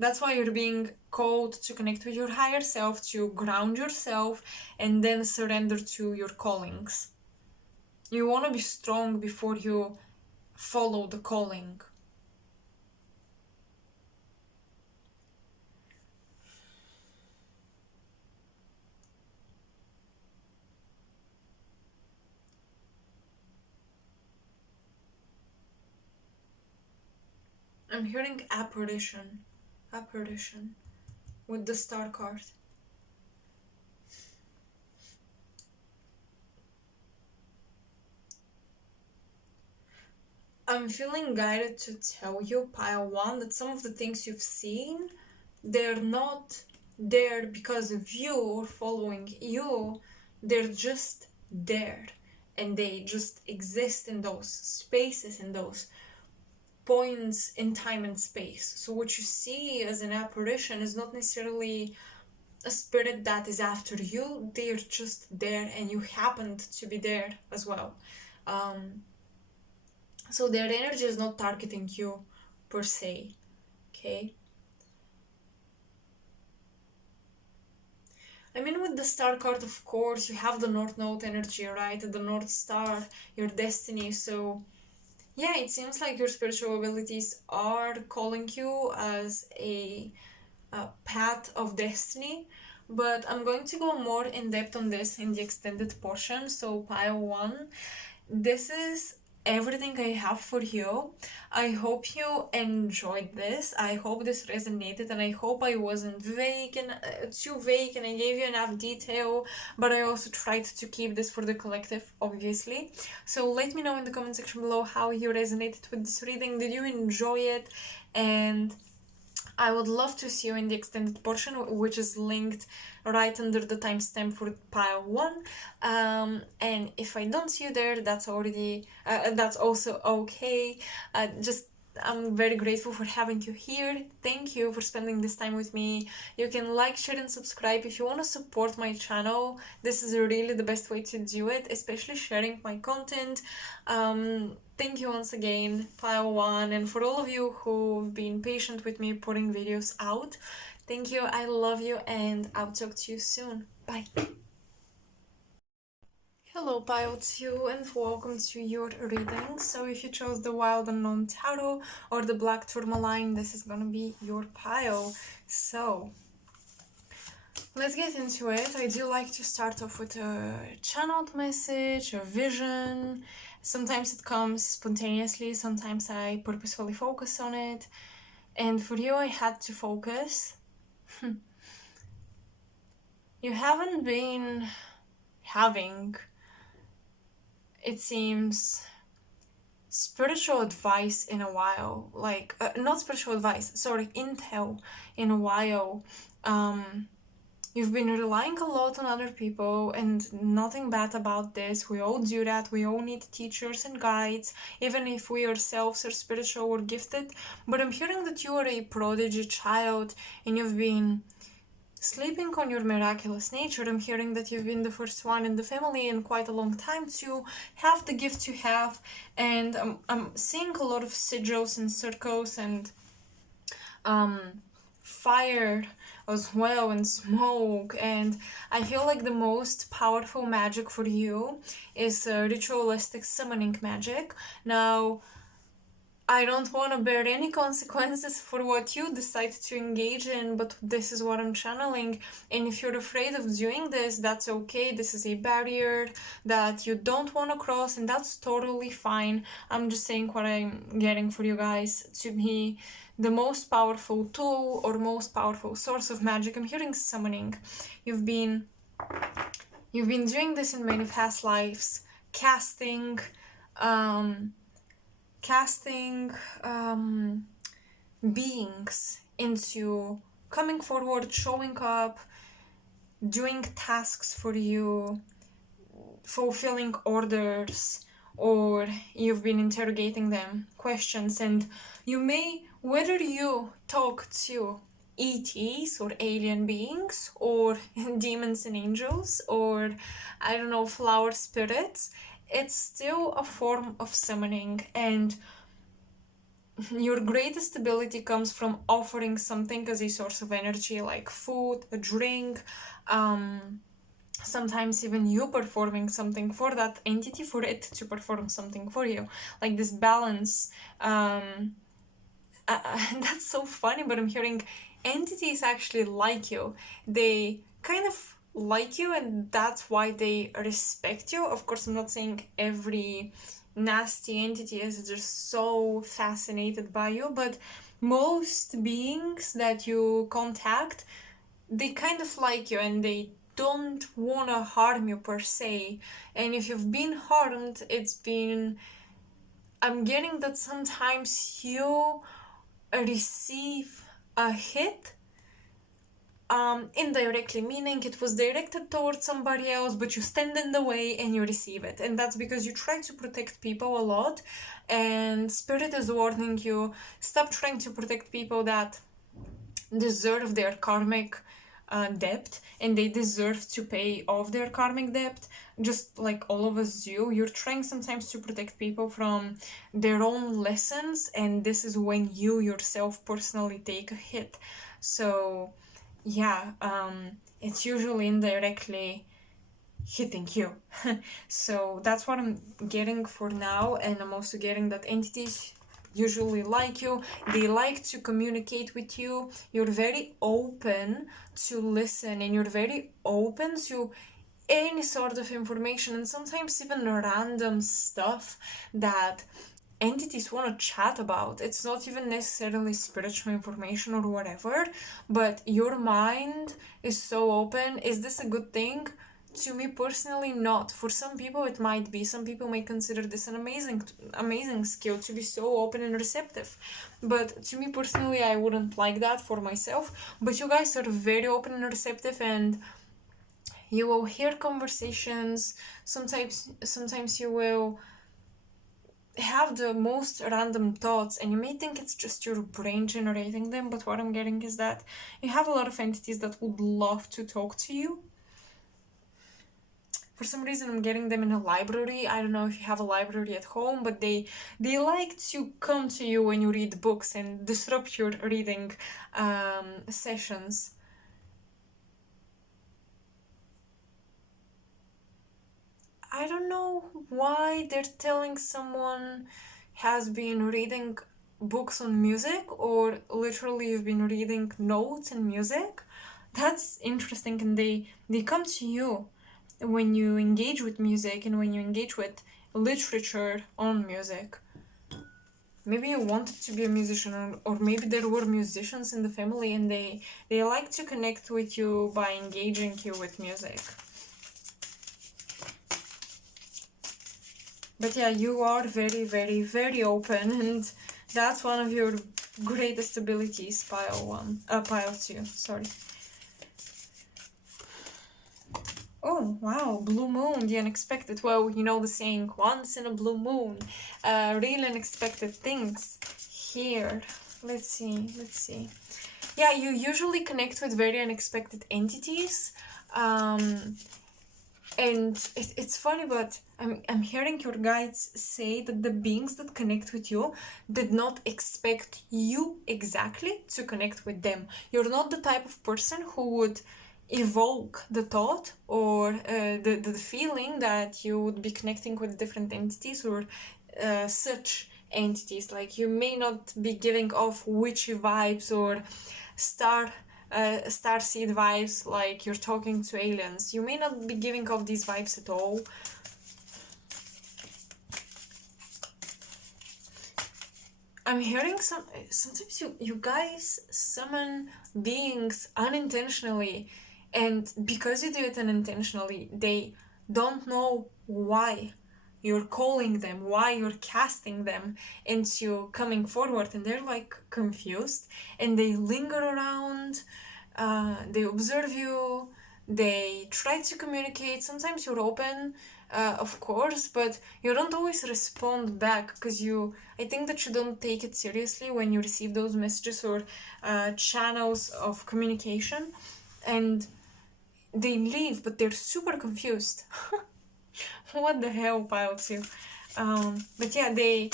That's why you're being called to connect with your higher self, to ground yourself, and then surrender to your callings. You want to be strong before you follow the calling. I'm hearing apparition with the star card. I'm feeling guided to tell you, pile one, that some of the things you've seen, they're not there because of you or following you, they're just there, and they just exist in those spaces, in those points in time and space. So what you see as an apparition is not necessarily a spirit that is after you, they're just there and you happened to be there as well. So their energy is not targeting you per se, okay? I mean, with the star card, of course, you have the North Node energy, right? The North Star, your destiny. So yeah, it seems like your spiritual abilities are calling you as a path of destiny, but I'm going to go more in depth on this in the extended portion. So pile one, this is everything I have for you. I hope you enjoyed this. I hope this resonated, and I hope I wasn't vague and too vague and I gave you enough detail, but I also tried to keep this for the collective, obviously. So let me know in the comment section below how you resonated with this reading. Did you enjoy it? And I would love to see you in the extended portion, which is linked right under the timestamp for pile one. And if I don't see you there, that's also okay. Just I'm very grateful for having you here. Thank you for spending this time with me. You can like, share, and subscribe if you want to support my channel. This is really the best way to do it, especially sharing my content. Thank you once again, Pile One, and for all of you who've been patient with me putting videos out. Thank you, I love you, and I'll talk to you soon. Bye. Hello Pile 2 and welcome to your reading. So if you chose the Wild Unknown Tarot or the Black Tourmaline, this is gonna be your pile. So let's get into it. I do like to start off with a channeled message, a vision. Sometimes it comes spontaneously, sometimes I purposefully focus on it. And for you, I had to focus. You haven't been having, it seems, spiritual advice in a while, like not spiritual advice, sorry, intel in a while. You've been relying a lot on other people, and nothing bad about this. We all do that. We all need teachers and guides, even if we ourselves are spiritual or gifted. But I'm hearing that you are a prodigy child and you've been sleeping on your miraculous nature. I'm hearing that you've been the first one in the family in quite a long time to have the gift you have, and I'm seeing a lot of sigils and circles and fire as well and smoke, and I feel like the most powerful magic for you is ritualistic summoning magic. Now, I don't want to bear any consequences for what you decide to engage in, but this is what I'm channeling. And if you're afraid of doing this, that's okay. This is a barrier that you don't want to cross, and that's totally fine. I'm just saying what I'm getting for you guys to be the most powerful tool or most powerful source of magic. I'm hearing summoning. You've been doing this in many past lives, casting beings into coming forward, showing up, doing tasks for you, fulfilling orders, or you've been interrogating them, questions, and you may, whether you talk to ETs or alien beings or demons and angels or, I don't know, flower spirits, it's still a form of summoning, and your greatest ability comes from offering something as a source of energy, like food, a drink, sometimes even you performing something for that entity, for it to perform something for you, like this balance. That's so funny, but I'm hearing entities actually like you. They kind of like you, and that's why they respect you. Of course, I'm not saying every nasty entity is just so fascinated by you, but most beings that you contact, they kind of like you and they don't want to harm you per se. And if you've been harmed, I'm getting that sometimes you receive a hit indirectly, meaning it was directed towards somebody else, but you stand in the way and you receive it. And that's because you try to protect people a lot, and Spirit is warning you, stop trying to protect people that deserve their karmic debt, and they deserve to pay off their karmic debt, just like all of us do. You're trying sometimes to protect people from their own lessons, and this is when you yourself personally take a hit. So yeah, it's usually indirectly hitting you. So that's what I'm getting for now, and I'm also getting that entities usually like you. They like to communicate with you. You're very open to listen, and you're very open to any sort of information, and sometimes even random stuff that entities want to chat about. It's not even necessarily spiritual information or whatever, but your mind is so open. Is this a good thing? To me personally, not. For some people it might be. Some people may consider this an amazing skill, to be so open and receptive, but to me personally, I wouldn't like that for myself. But you guys are very open and receptive, and you will hear conversations. Sometimes you will have the most random thoughts, and you may think it's just your brain generating them, but what I'm getting is that you have a lot of entities that would love to talk to you. For some reason, I'm getting them in a library. I don't know if you have a library at home, but they like to come to you when you read books and disrupt your reading sessions. I don't know why they're telling someone has been reading books on music, or literally you've been reading notes and music. That's interesting, and they come to you when you engage with music and when you engage with literature on music. Maybe you wanted to be a musician, or maybe there were musicians in the family and they like to connect with you by engaging you with music. But yeah, you are very, very, very open, and that's one of your greatest abilities, pile 2, sorry. Oh, wow, blue moon, the unexpected. Well, you know the saying, once in a blue moon. Real unexpected things here. Let's see. Yeah, you usually connect with very unexpected entities. And it's funny, but I'm hearing your guides say that the beings that connect with you did not expect you exactly to connect with them. You're not the type of person who would evoke the thought or the feeling that you would be connecting with different entities or such entities. Like, you may not be giving off witchy vibes or starseed vibes, like you're talking to aliens. You may not be giving off these vibes at all. I'm hearing sometimes you guys summon beings unintentionally, and because you do it unintentionally, they don't know why you're calling them, why you're casting them into coming forward, and they're like confused, and they linger around, they observe you, they try to communicate. Sometimes you're open, of course, but you don't always respond back because I think that you don't take it seriously when you receive those messages or channels of communication, and they leave, but they're super confused. What the hell, pile 2? But yeah, they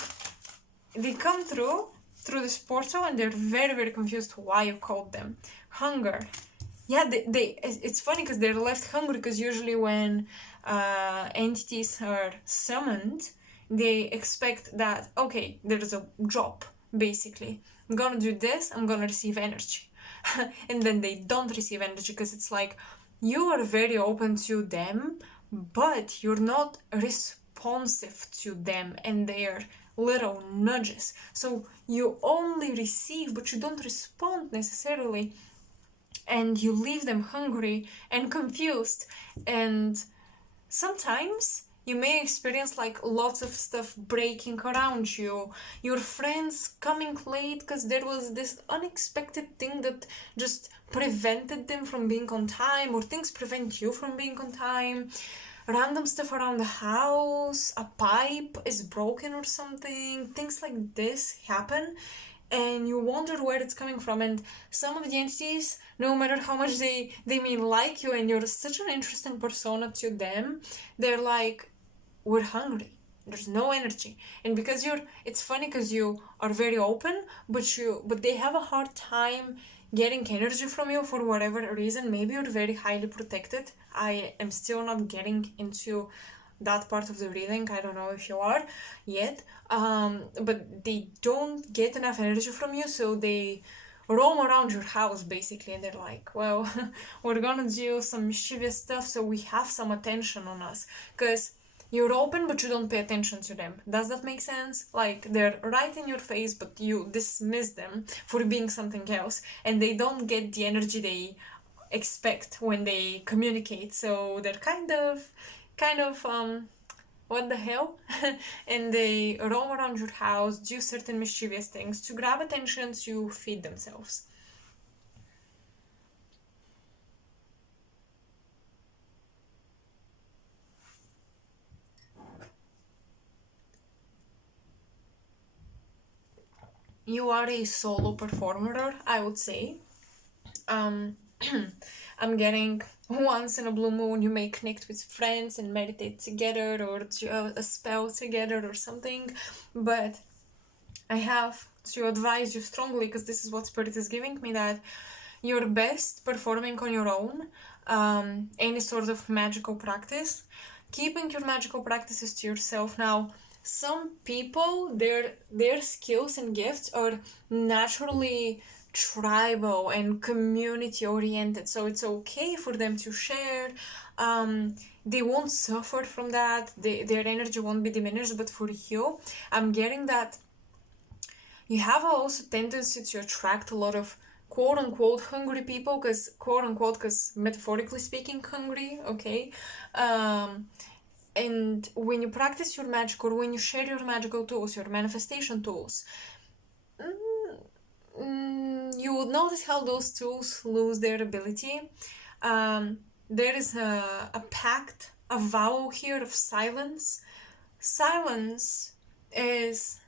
come through this portal, and they're very, very confused why you called them. Hunger. Yeah, it's funny because they're left hungry, because usually when entities are summoned, they expect that, okay, there's a drop, basically. I'm gonna do this, I'm gonna receive energy. And then they don't receive energy because it's like, you are very open to them, but you're not responsive to them and their little nudges. So you only receive, but you don't respond necessarily, and you leave them hungry and confused. And sometimes you may experience like lots of stuff breaking around you, your friends coming late because there was this unexpected thing that just prevented them from being on time, or things prevent you from being on time, random stuff around the house, a pipe is broken or something, things like this happen, and you wonder where it's coming from. And some of the entities, no matter how much they may like you and you're such an interesting persona to them, they're like, we're hungry, there's no energy. And because it's funny because you are very open, but they have a hard time getting energy from you for whatever reason. Maybe you're very highly protected. I am still not getting into that part of the reading. I don't know if you are yet, but they don't get enough energy from you, so they roam around your house basically, and they're like, well, we're gonna do some mischievous stuff, so we have some attention on us, because you're open but you don't pay attention to them. Does that make sense? Like, they're right in your face, but you dismiss them for being something else, and they don't get the energy they expect when they communicate, so they're kind of what the hell? And they roam around your house, do certain mischievous things to grab attention, to feed themselves. you are a solo performer, I would say. Um, I'm getting once in a blue moon you may connect with friends and meditate together or do a spell together or something, but I have to advise you strongly, because this is what Spirit is giving me, that you're best performing on your own, any sort of magical practice, keeping your magical practices to yourself. Now, some people, their skills and gifts are naturally tribal and community oriented, so it's okay for them to share. They won't suffer from that, their energy won't be diminished. But for you, I'm getting that you have also tendency to attract a lot of quote unquote hungry people, because quote unquote, because metaphorically speaking, hungry, okay? And when you practice your magic, or when you share your magical tools, your manifestation tools, you would notice how those tools lose their ability. There is a pact, a vow here of silence. Silence is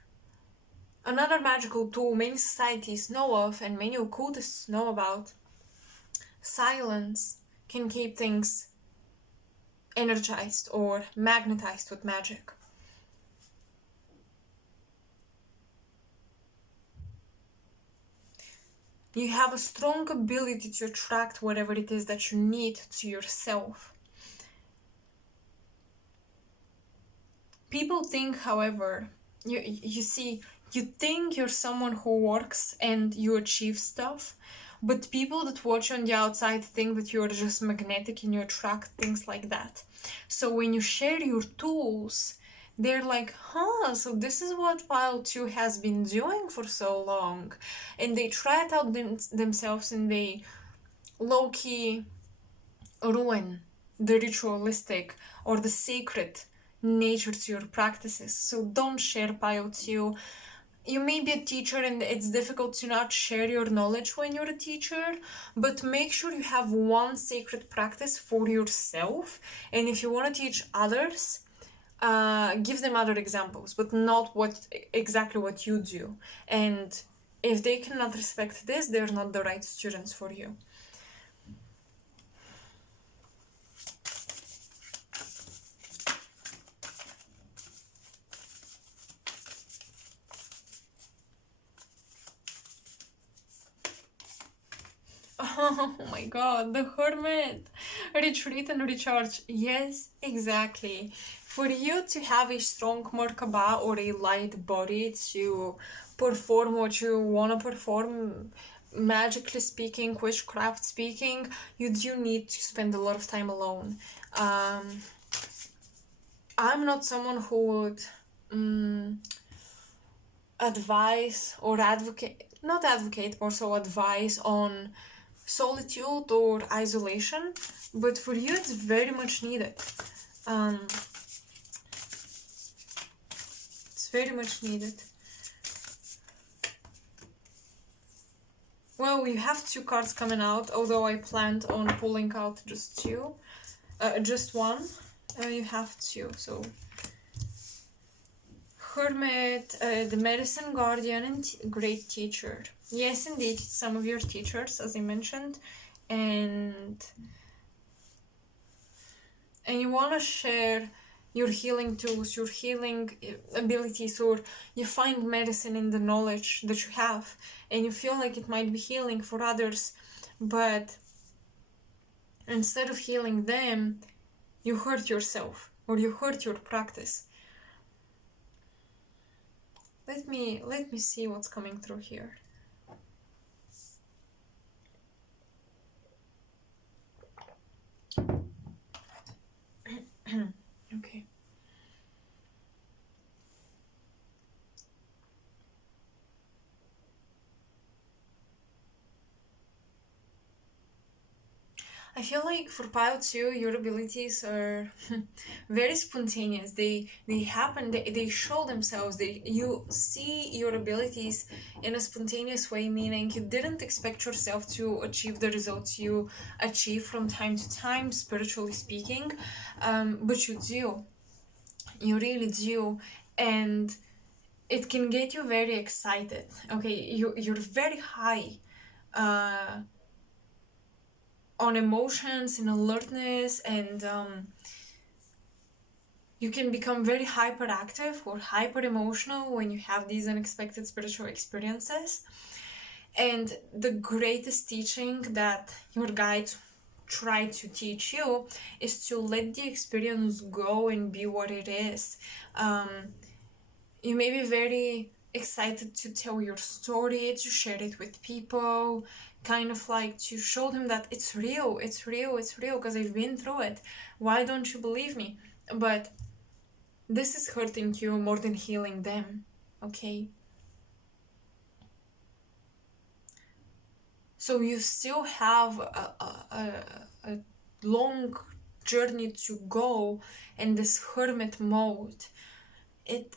another magical tool many societies know of and many occultists know about. Silence can keep things energized or magnetized with magic. You have a strong ability to attract whatever it is that you need to yourself. People think, however, you see, you think you're someone who works and you achieve stuff, but people that watch on the outside think that you're just magnetic and you attract things like that. So when you share your tools, they're like, so this is what Pile 2 has been doing for so long. And they try it out themselves, and they low-key ruin the ritualistic or the sacred nature to your practices. So don't share Pile 2. You may be a teacher and it's difficult to not share your knowledge when you're a teacher, but make sure you have one sacred practice for yourself. And if you want to teach others, give them other examples, but not exactly what you do. And if they cannot respect this, they're not the right students for you. Oh my god, the Hermit! Retreat and recharge. Yes, exactly. For you to have a strong Merkaba or a light body to perform what you want to perform, magically speaking, witchcraft speaking, you do need to spend a lot of time alone. I'm not someone who would advise or advocate, more so advise on solitude or isolation, but for you it's very much needed. It's very much needed. Well, we have 2 cards coming out, although I planned on pulling out just one. You have 2, so Hermit, the medicine guardian and great teacher. Yes, indeed, some of your teachers, as I mentioned, and you want to share your healing tools, your healing abilities, or you find medicine in the knowledge that you have, and you feel like it might be healing for others, but instead of healing them, you hurt yourself, or you hurt your practice. Let me see what's coming through here. Okay. I feel like for Pile 2, your abilities are very spontaneous. They happen, they show themselves. You see your abilities in a spontaneous way, meaning you didn't expect yourself to achieve the results you achieve from time to time, spiritually speaking, but you do. You really do. And it can get you very excited. Okay, you're very high on emotions and alertness, and you can become very hyperactive or hyper emotional when you have these unexpected spiritual experiences. And the greatest teaching that your guides try to teach you is to let the experience go and be what it is. You may be very excited to tell your story, to share it with people, kind of like to show them that it's real, it's real, it's real, because I've been through it. Why don't you believe me? But this is hurting you more than healing them, okay? So you still have a long journey to go in this hermit mode.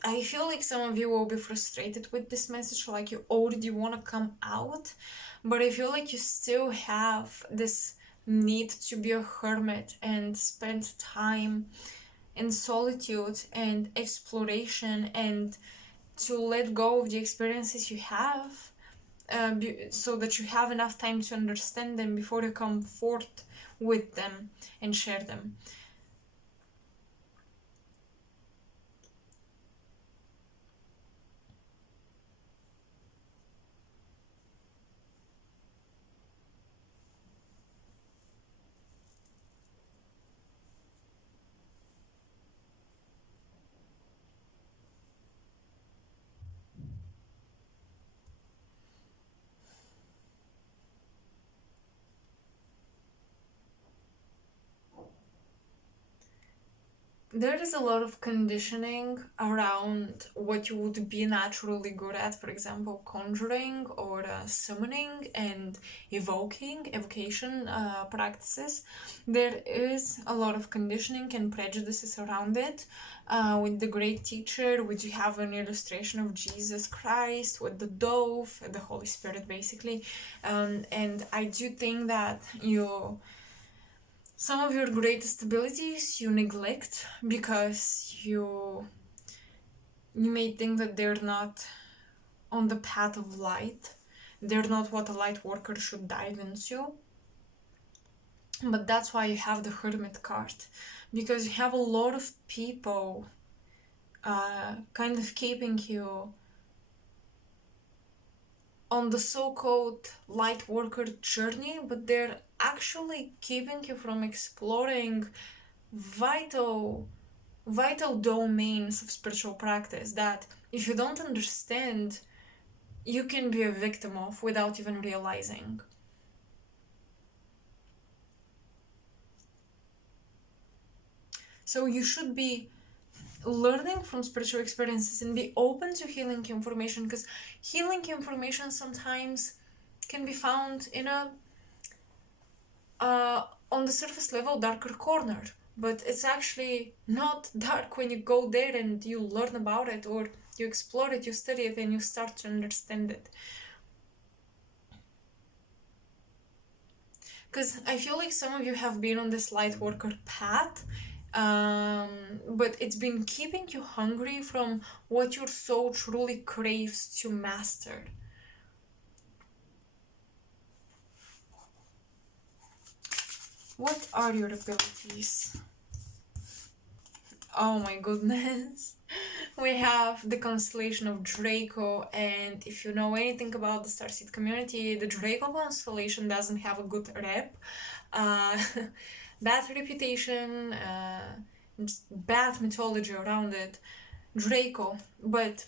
I feel like some of you will be frustrated with this message, like you already want to come out, but I feel like you still have this need to be a hermit and spend time in solitude and exploration, and to let go of the experiences you have, so that you have enough time to understand them before you come forth with them and share them. There is a lot of conditioning around what you would be naturally good at, for example, conjuring or summoning and evocation practices. There is a lot of conditioning and prejudices around it. With the great teacher, would you have an illustration of Jesus Christ with the dove, the Holy Spirit, basically. And I do think that some of your greatest abilities you neglect because you may think that they're not on the path of light. They're not what a light worker should dive into. But that's why you have the Hermit card, because you have a lot of people kind of keeping you on the so-called light worker journey, but they're actually keeping you from exploring vital domains of spiritual practice that, if you don't understand, you can be a victim of without even realizing. So you should be learning from spiritual experiences and be open to healing information, because healing information sometimes can be found in a on the surface level darker corner, but it's actually not dark when you go there and you learn about it, or you explore it, you study it, and you start to understand it. Because I feel like some of you have been on this light worker path, but it's been keeping you hungry from what your soul truly craves to master. What are your abilities? Oh my goodness. We have the constellation of Draco, and if you know anything about the Starseed community, the Draco constellation doesn't have a good rep. Bad reputation, bad mythology around it. Draco. But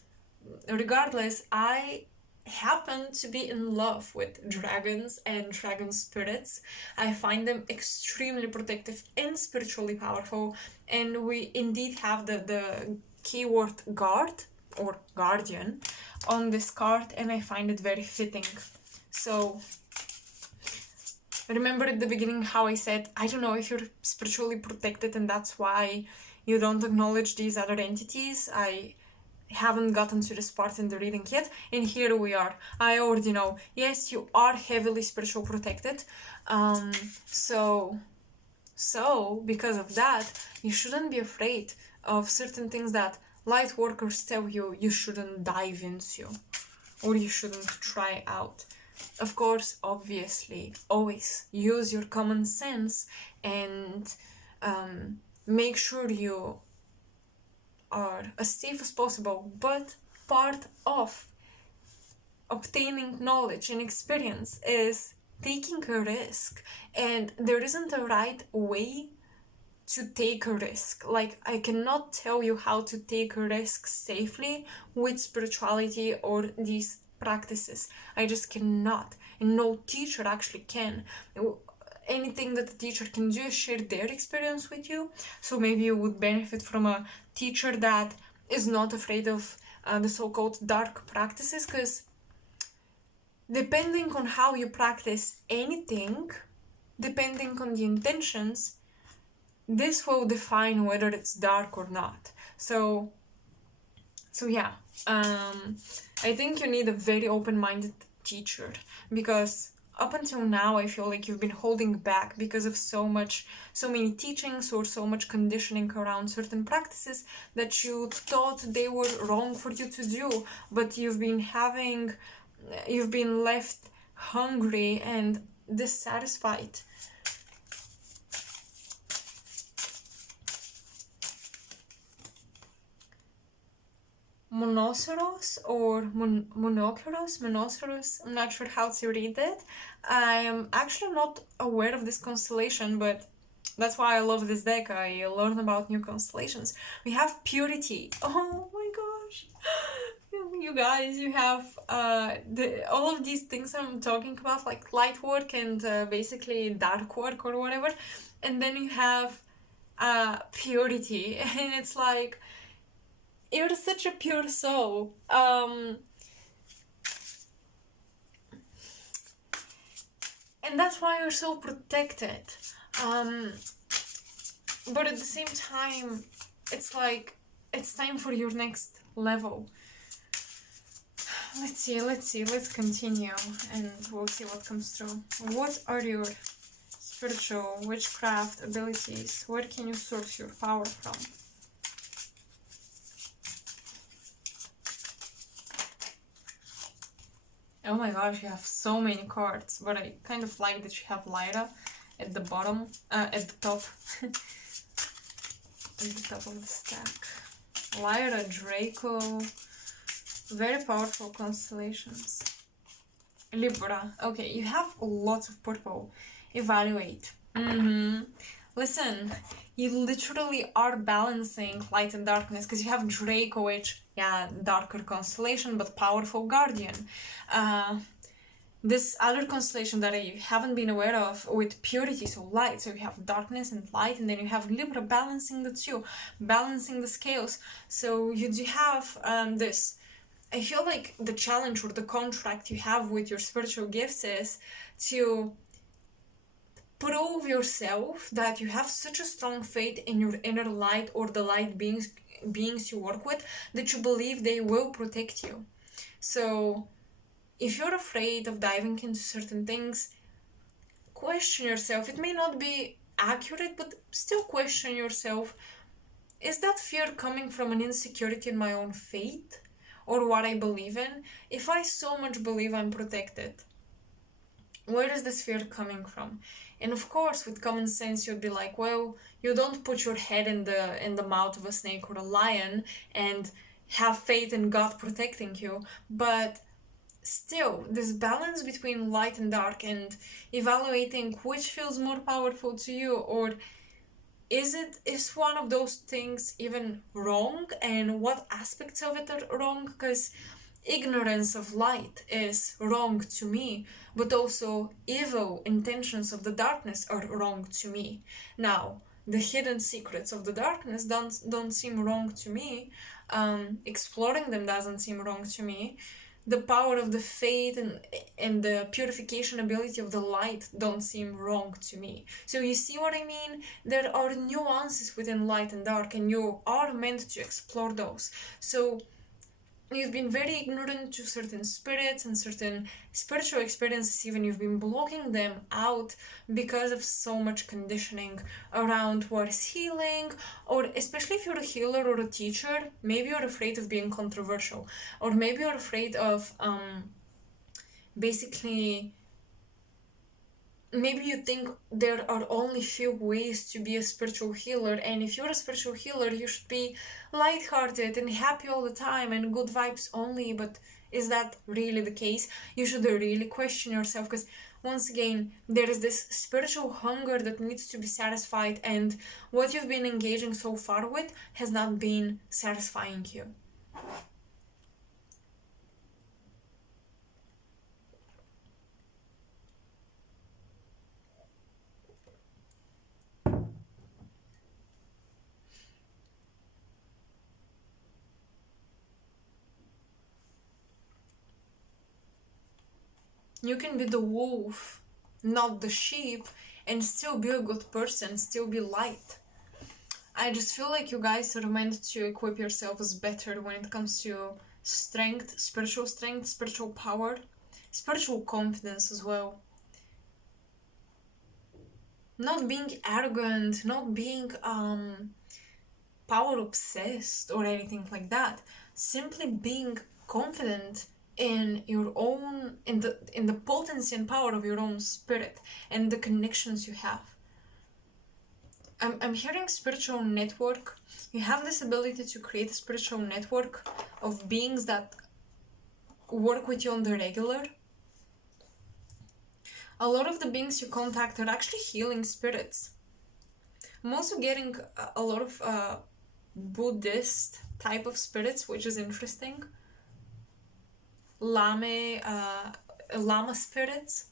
regardless, I happen to be in love with dragons and dragon spirits. I find them extremely protective and spiritually powerful, and we indeed have the keyword guard or guardian on this card, and I find it very fitting. So remember at the beginning how I said, I don't know if you're spiritually protected and that's why you don't acknowledge these other entities. I haven't gotten to this part in the reading yet, and here we are. I already know. Yes, you are heavily spiritual protected. So because of that, you shouldn't be afraid of certain things that light workers tell you you shouldn't dive into or you shouldn't try out. Of course, obviously, always use your common sense and make sure you are as safe as possible, but part of obtaining knowledge and experience is taking a risk, and there isn't a right way to take a risk. Like, I cannot tell you how to take a risk safely with spirituality or these practices. I just cannot, and no teacher actually can. Anything that the teacher can do is share their experience with you. So maybe you would benefit from a teacher that is not afraid of the so-called dark practices, because depending on how you practice anything, depending on the intentions, this will define whether it's dark or not. So yeah, I think you need a very open-minded teacher, because up until now I feel like you've been holding back because of so many teachings or so much conditioning around certain practices that you thought they were wrong for you to do, but you've been left hungry and dissatisfied. Monoceros or Monoceros, I'm not sure how to read it. I am actually not aware of this constellation, but that's why I love this deck. I learn about new constellations. We have Purity. Oh my gosh. You guys, you have all of these things I'm talking about, like light work and basically dark work or whatever. And then you have Purity, and it's like, you're such a pure soul. And that's why you're so protected. But at the same time, it's like, it's time for your next level. Let's continue and we'll see what comes through. What are your spiritual witchcraft abilities? Where can you source your power from? Oh my gosh, you have so many cards, but I kind of like that you have Lyra at the bottom, at the top, at the top of the stack. Lyra, Draco, very powerful constellations. Libra, okay, you have lots of purple. Evaluate. Listen, you literally are balancing light and darkness, because you have Draco, which, yeah, darker constellation, but powerful guardian. This other constellation that I haven't been aware of with Purity, so light, so you have darkness and light, and then you have Libra balancing the two, balancing the scales. So you do have this. I feel like the challenge or the contract you have with your spiritual gifts is to prove yourself that you have such a strong faith in your inner light or the light beings you work with, that you believe they will protect you. So if you're afraid of diving into certain things, question yourself. It may not be accurate, but still question yourself. Is that fear coming from an insecurity in my own faith or what I believe in? If I so much believe I'm protected, where is this fear coming from? And of course, with common sense, you'd be like, well, you don't put your head in the mouth of a snake or a lion and have faith in God protecting you. But still, this balance between light and dark and evaluating which feels more powerful to you, or is one of those things even wrong, and what aspects of it are wrong? Because ignorance of light is wrong to me, but also evil intentions of the darkness are wrong to me. Now, the hidden secrets of the darkness don't seem wrong to me. Exploring them doesn't seem wrong to me. The power of the faith and the purification ability of the light don't seem wrong to me. So you see what I mean? There are nuances within light and dark, and you are meant to explore those. So you've been very ignorant to certain spirits and certain spiritual experiences, even you've been blocking them out because of so much conditioning around what is healing, or especially if you're a healer or a teacher, maybe you're afraid of being controversial, or maybe you're afraid of basically, maybe you think there are only few ways to be a spiritual healer, and if you're a spiritual healer you should be lighthearted and happy all the time and good vibes only. But is that really the case? You should really question yourself, because once again, there is this spiritual hunger that needs to be satisfied, and what you've been engaging so far with has not been satisfying you. You can be the wolf, not the sheep, and still be a good person, still be light. I just feel like you guys are meant to equip yourselves better when it comes to strength, spiritual power, spiritual confidence as well. Not being arrogant, not being power obsessed or anything like that. Simply being confident in your own, in the potency and power of your own spirit and the connections you have. I'm hearing spiritual network. You have this ability to create a spiritual network of beings that work with you on the regular. A lot of the beings you contact are actually healing spirits. I'm also getting a lot of Buddhist type of spirits, which is interesting. Lama spirits.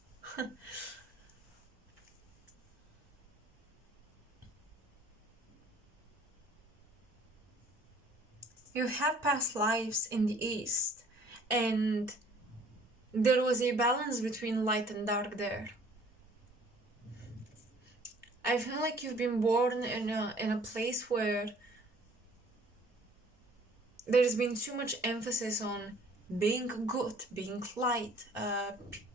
You have past lives in the East, and there was a balance between light and dark there. I feel like you've been born in a place where there's been too much emphasis on being good, being light,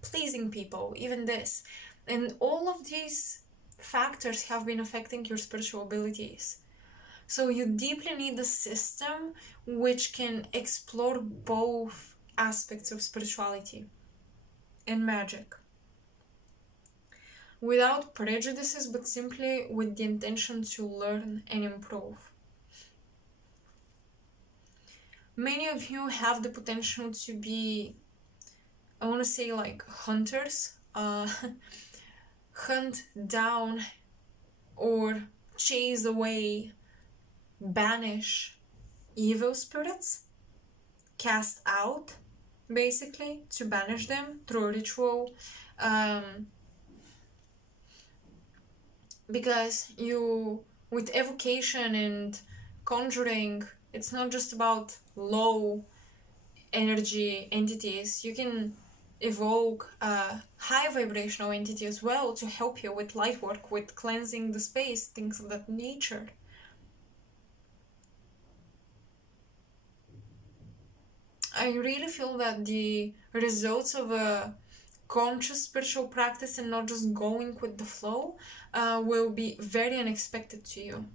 pleasing people, even this. And all of these factors have been affecting your spiritual abilities. So you deeply need a system which can explore both aspects of spirituality and magic without prejudices, but simply with the intention to learn and improve. Many of you have the potential to be, I want to say, like hunters, hunt down or chase away, banish evil spirits, cast out, basically, to banish them through a ritual. Because you, with evocation and conjuring, it's not just about low energy entities. You can evoke a high vibrational entity as well to help you with light work, with cleansing the space, things of that nature. I really feel that the results of a conscious spiritual practice and not just going with the flow will be very unexpected to you.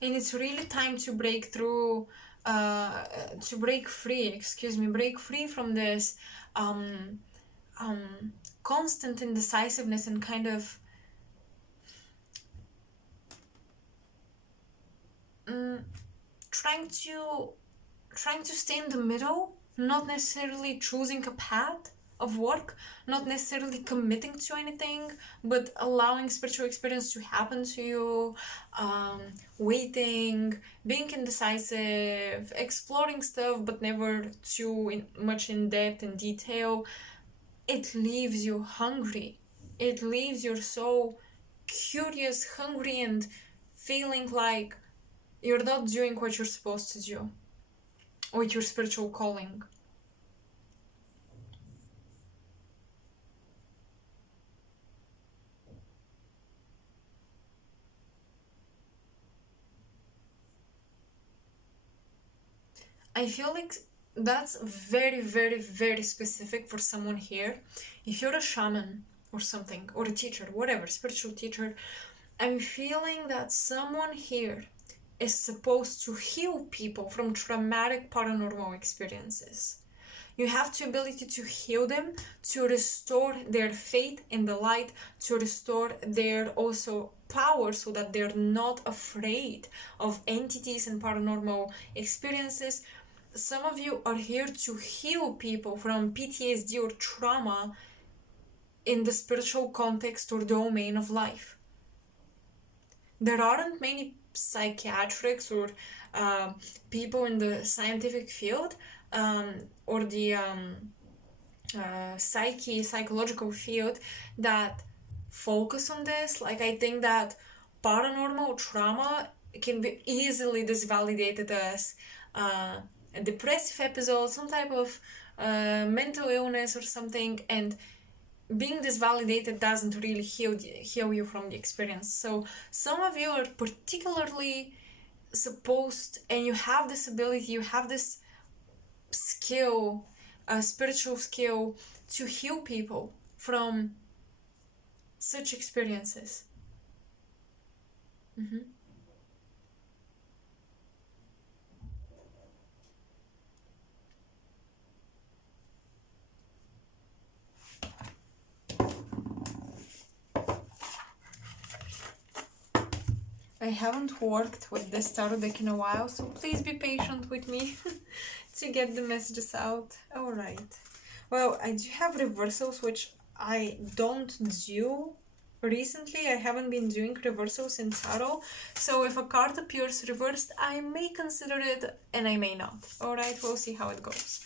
And it's really time to break through, break free from this constant indecisiveness and kind of trying to stay in the middle, not necessarily choosing a path of work, not necessarily committing to anything, but allowing spiritual experience to happen to you, waiting, being indecisive, exploring stuff but never too much in depth and detail. It leaves you hungry. It leaves your soul curious, hungry, and feeling like you're not doing what you're supposed to do with your spiritual calling. I feel like that's very, very, very specific for someone here. If you're a shaman or something, or a teacher, whatever, spiritual teacher, I'm feeling that someone here is supposed to heal people from traumatic paranormal experiences. You have the ability to heal them, to restore their faith in the light, to restore their also power so that they're not afraid of entities and paranormal experiences. Some of you are here to heal people from PTSD or trauma in the spiritual context or domain of life. There aren't many psychiatrics or people in the scientific field or the psychological field that focus on this. Like, I think that paranormal trauma can be easily disvalidated as a depressive episode, some type of mental illness or something, and being disvalidated doesn't really heal you from the experience. So some of you are particularly supposed, and you have this ability, you have this skill, a spiritual skill to heal people from such experiences. Mm-hmm. I haven't worked with this tarot deck in a while, so please be patient with me to get the messages out. Alright. Well, I do have reversals, which I don't do recently. I haven't been doing reversals in tarot, so if a card appears reversed, I may consider it and I may not. Alright, we'll see how it goes.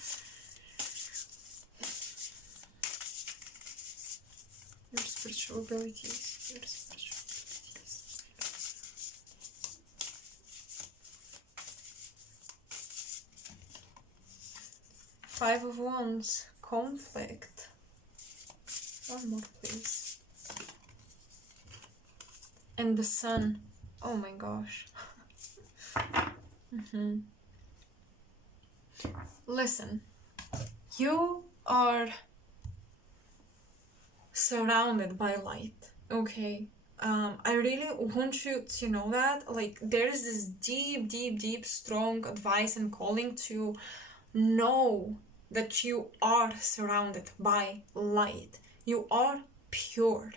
Your spiritual abilities. Your spiritual abilities. Five of Wands. Conflict. One more, please. And the Sun. Oh my gosh. Mm-hmm. Listen, you are surrounded by light, okay? I really want you to know that, like, there's this deep, deep, deep, strong advice and calling to know that you are surrounded by light. You are pure,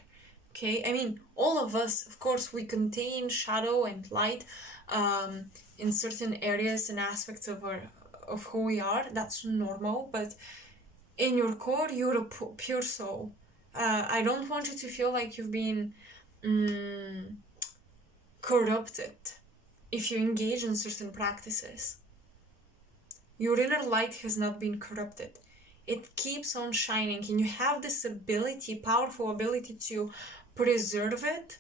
okay? I mean, all of us, of course, we contain shadow and light in certain areas and aspects of who we are. That's normal, but in your core, you're a pure soul. I don't want you to feel like you've been corrupted if you engage in certain practices. Your inner light has not been corrupted. It keeps on shining, and you have this ability, powerful ability, to preserve it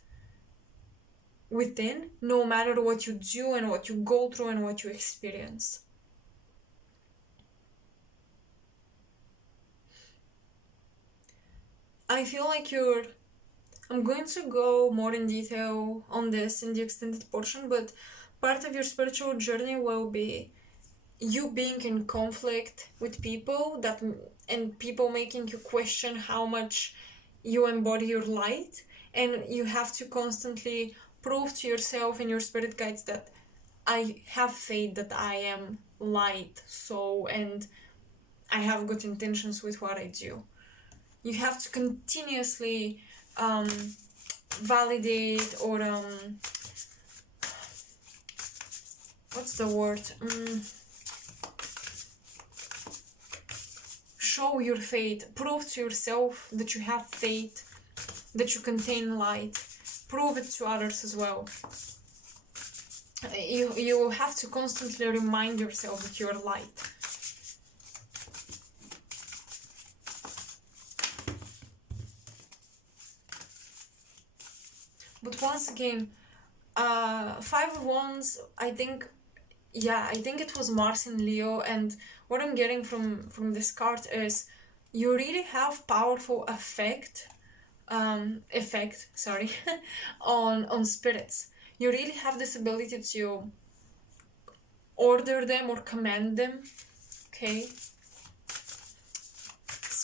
within, no matter what you do and what you go through and what you experience. I feel like I'm going to go more in detail on this in the extended portion, but part of your spiritual journey will be you being in conflict with people and people making you question how much you embody your light, and you have to constantly prove to yourself and your spirit guides that I have faith, that I am light, so, and I have good intentions with what I do. You have to continuously validate or what's the word? Show your faith. Prove to yourself that you have faith, that you contain light. Prove it to others as well. You have to constantly remind yourself that you're light. But once again, Five of Wands, I think it was Mars in Leo, and what I'm getting from this card is you really have powerful effect, on spirits. You really have this ability to order them or command them. Okay.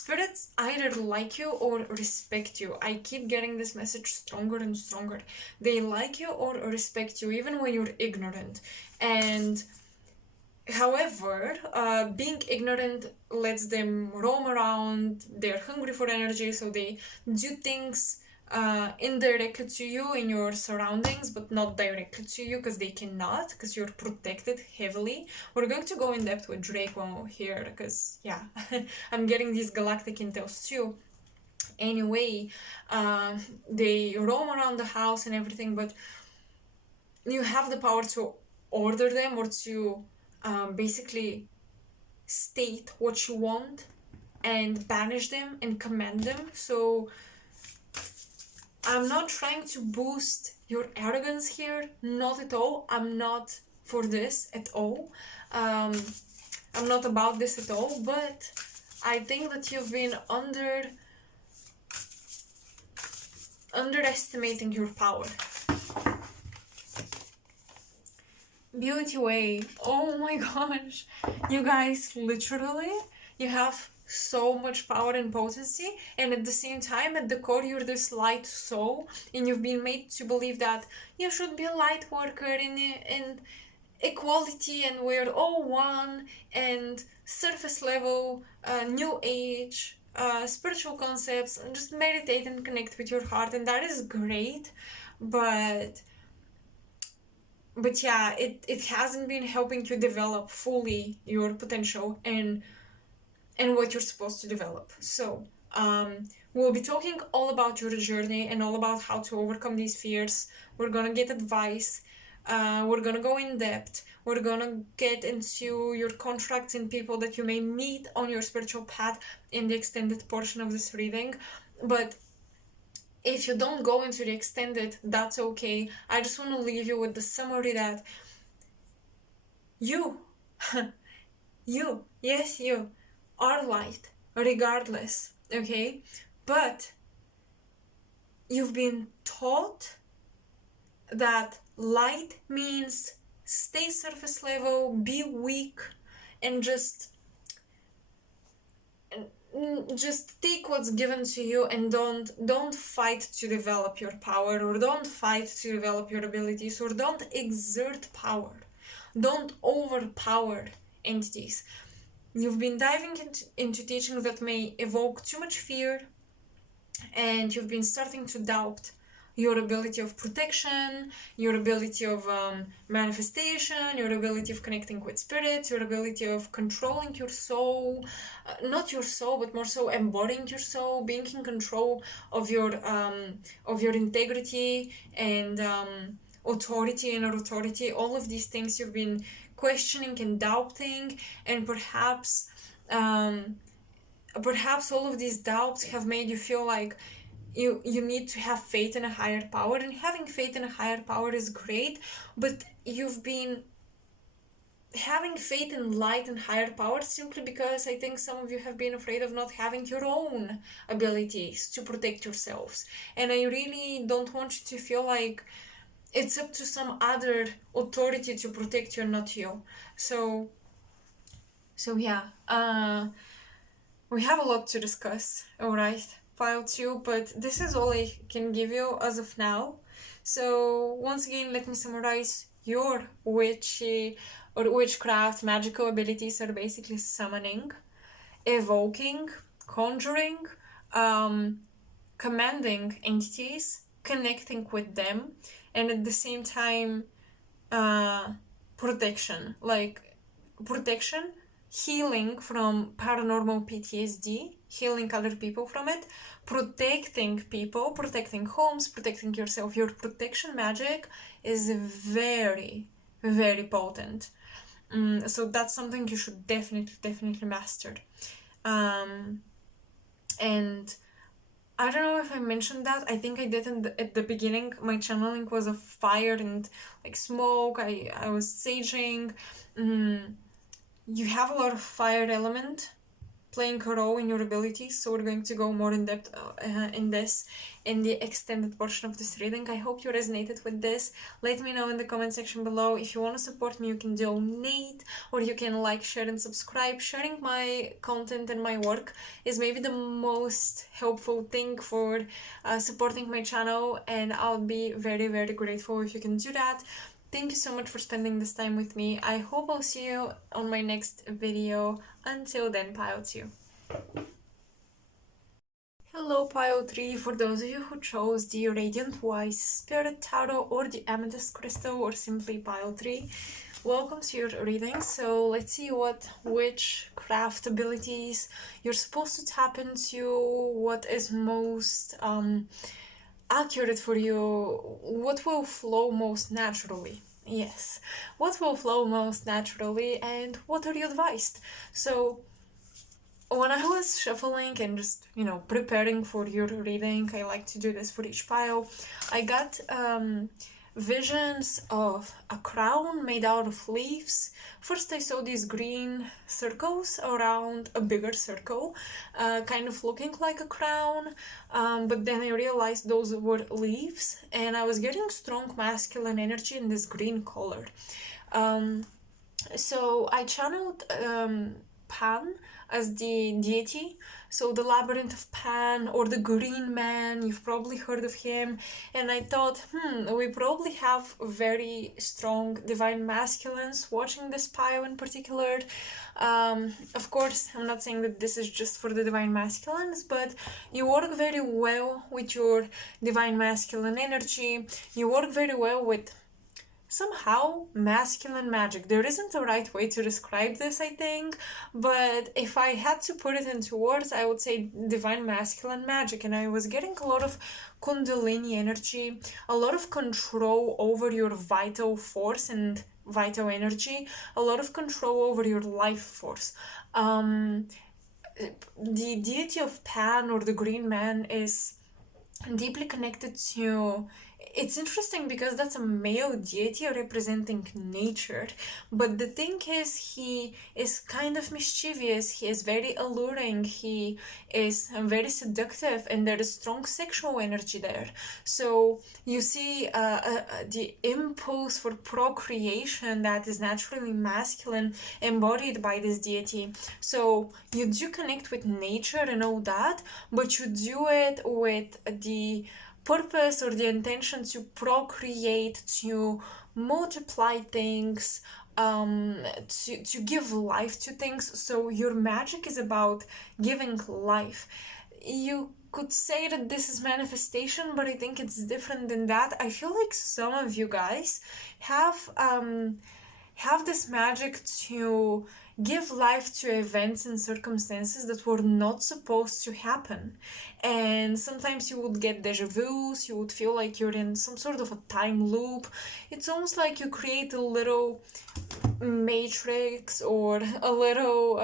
Spirits either like you or respect you. I keep getting this message stronger and stronger. They like you or respect you even when you're ignorant. And however, being ignorant lets them roam around. They're hungry for energy, so they do things indirectly to you in your surroundings, but not directly to you because they cannot, because you're protected heavily. We're going to go in depth with Draco here because, yeah, I'm getting these galactic intels too. Anyway, they roam around the house and everything, but you have the power to order them or to basically state what you want and banish them and command them. So I'm not trying to boost your arrogance here, not at all. I'm not for this at all. I'm not about this at all, but I think that you've been underestimating your power. Beauty Way. Oh my gosh. You guys, literally, you have so much power and potency, and at the same time, at the core, you're this light soul, and you've been made to believe that you should be a light worker in equality, and we're all one, and surface level, new age, spiritual concepts, and just meditate and connect with your heart, and that is great, but yeah, it hasn't been helping you develop fully your potential and what you're supposed to develop. So we'll be talking all about your journey and all about how to overcome these fears. We're gonna get advice. We're gonna go in depth. We're gonna get into your contracts and people that you may meet on your spiritual path in the extended portion of this reading. But if you don't go into the extended, that's okay. I just want to leave you with the summary that you, yes, you are light, regardless, okay? But you've been taught that light means stay surface level, be weak, and just take what's given to you, and don't fight to develop your power, or don't fight to develop your abilities, or don't exert power. Don't overpower entities. You've been diving into teachings that may evoke too much fear, and you've been starting to doubt your ability of protection, your ability of manifestation, your ability of connecting with spirits, your ability of controlling your soul, not your soul, but more so embodying your soul, being in control of your integrity and authority and authority. All of these things you've been questioning and doubting, and perhaps all of these doubts have made you feel like you need to have faith in a higher power, and having faith in a higher power is great, but you've been having faith in light and higher power simply because I think some of you have been afraid of not having your own abilities to protect yourselves, and I really don't want you to feel like it's up to some other authority to protect you and not you. So yeah, we have a lot to discuss, alright? File 2, but this is all I can give you as of now. So once again, let me summarize. Your witchy or witchcraft magical abilities are basically summoning, evoking, conjuring, commanding entities, connecting with them, and at the same time protection, healing from paranormal PTSD, healing other people from it, protecting people, protecting homes, protecting yourself. Your protection magic is very, very potent. So that's something you should definitely master. And I don't know if I mentioned that. I think I did at the beginning. My channeling was of fire and like smoke. I was saging. You have a lot of fire element playing a role in your abilities. So we're going to go more in depth in this in the extended portion of this reading. I hope you resonated with this. Let me know in the comment section below. If you want to support me, you can donate, or you can like, share, and subscribe. Sharing my content and my work is maybe the most helpful thing for supporting my channel, and I'll be very, very grateful if you can do that. Thank you so much for spending this time with me. I hope I'll see you on my next video. Until then, Pile 2. Hello, Pile 3. For those of you who chose the Radiant Wise Spirit Tarot or the Amethyst Crystal or simply Pile 3, welcome to your reading. So let's see what witchcraft abilities you're supposed to tap into, what is most accurate for you, what will flow most naturally. Yes, what will flow most naturally, and what are you advised? So when I was shuffling and just, preparing for your reading, I like to do this for each pile, I got visions of a crown made out of leaves. First I saw these green circles around a bigger circle, kind of looking like a crown, but then I realized those were leaves, and I was getting strong masculine energy in this green color. So I channeled Pan as the deity, so the Labyrinth of Pan, or the Green Man, you've probably heard of him, and I thought, we probably have very strong divine masculines watching this pile in particular. Of course, I'm not saying that this is just for the divine masculines, but you work very well with your divine masculine energy, you work very well with somehow masculine magic. There isn't a right way to describe this, I think, but if I had to put it into words, I would say divine masculine magic. And I was getting a lot of kundalini energy, a lot of control over your vital force and vital energy, a lot of control over your life force. The deity of Pan, or the Green Man, is deeply connected to... It's interesting because that's a male deity representing nature, but the thing is, he is kind of mischievous, he is very alluring, he is very seductive, and there is strong sexual energy there. So you see the impulse for procreation that is naturally masculine embodied by this deity. So you do connect with nature and all that, but you do it with the purpose or the intention to procreate, to multiply things, to give life to things. So your magic is about giving life. You could say that this is manifestation, but I think it's different than that. I feel like some of you guys have this magic to give life to events and circumstances that were not supposed to happen. And sometimes you would get deja vus, you would feel like you're in some sort of a time loop. It's almost like you create a little matrix or a little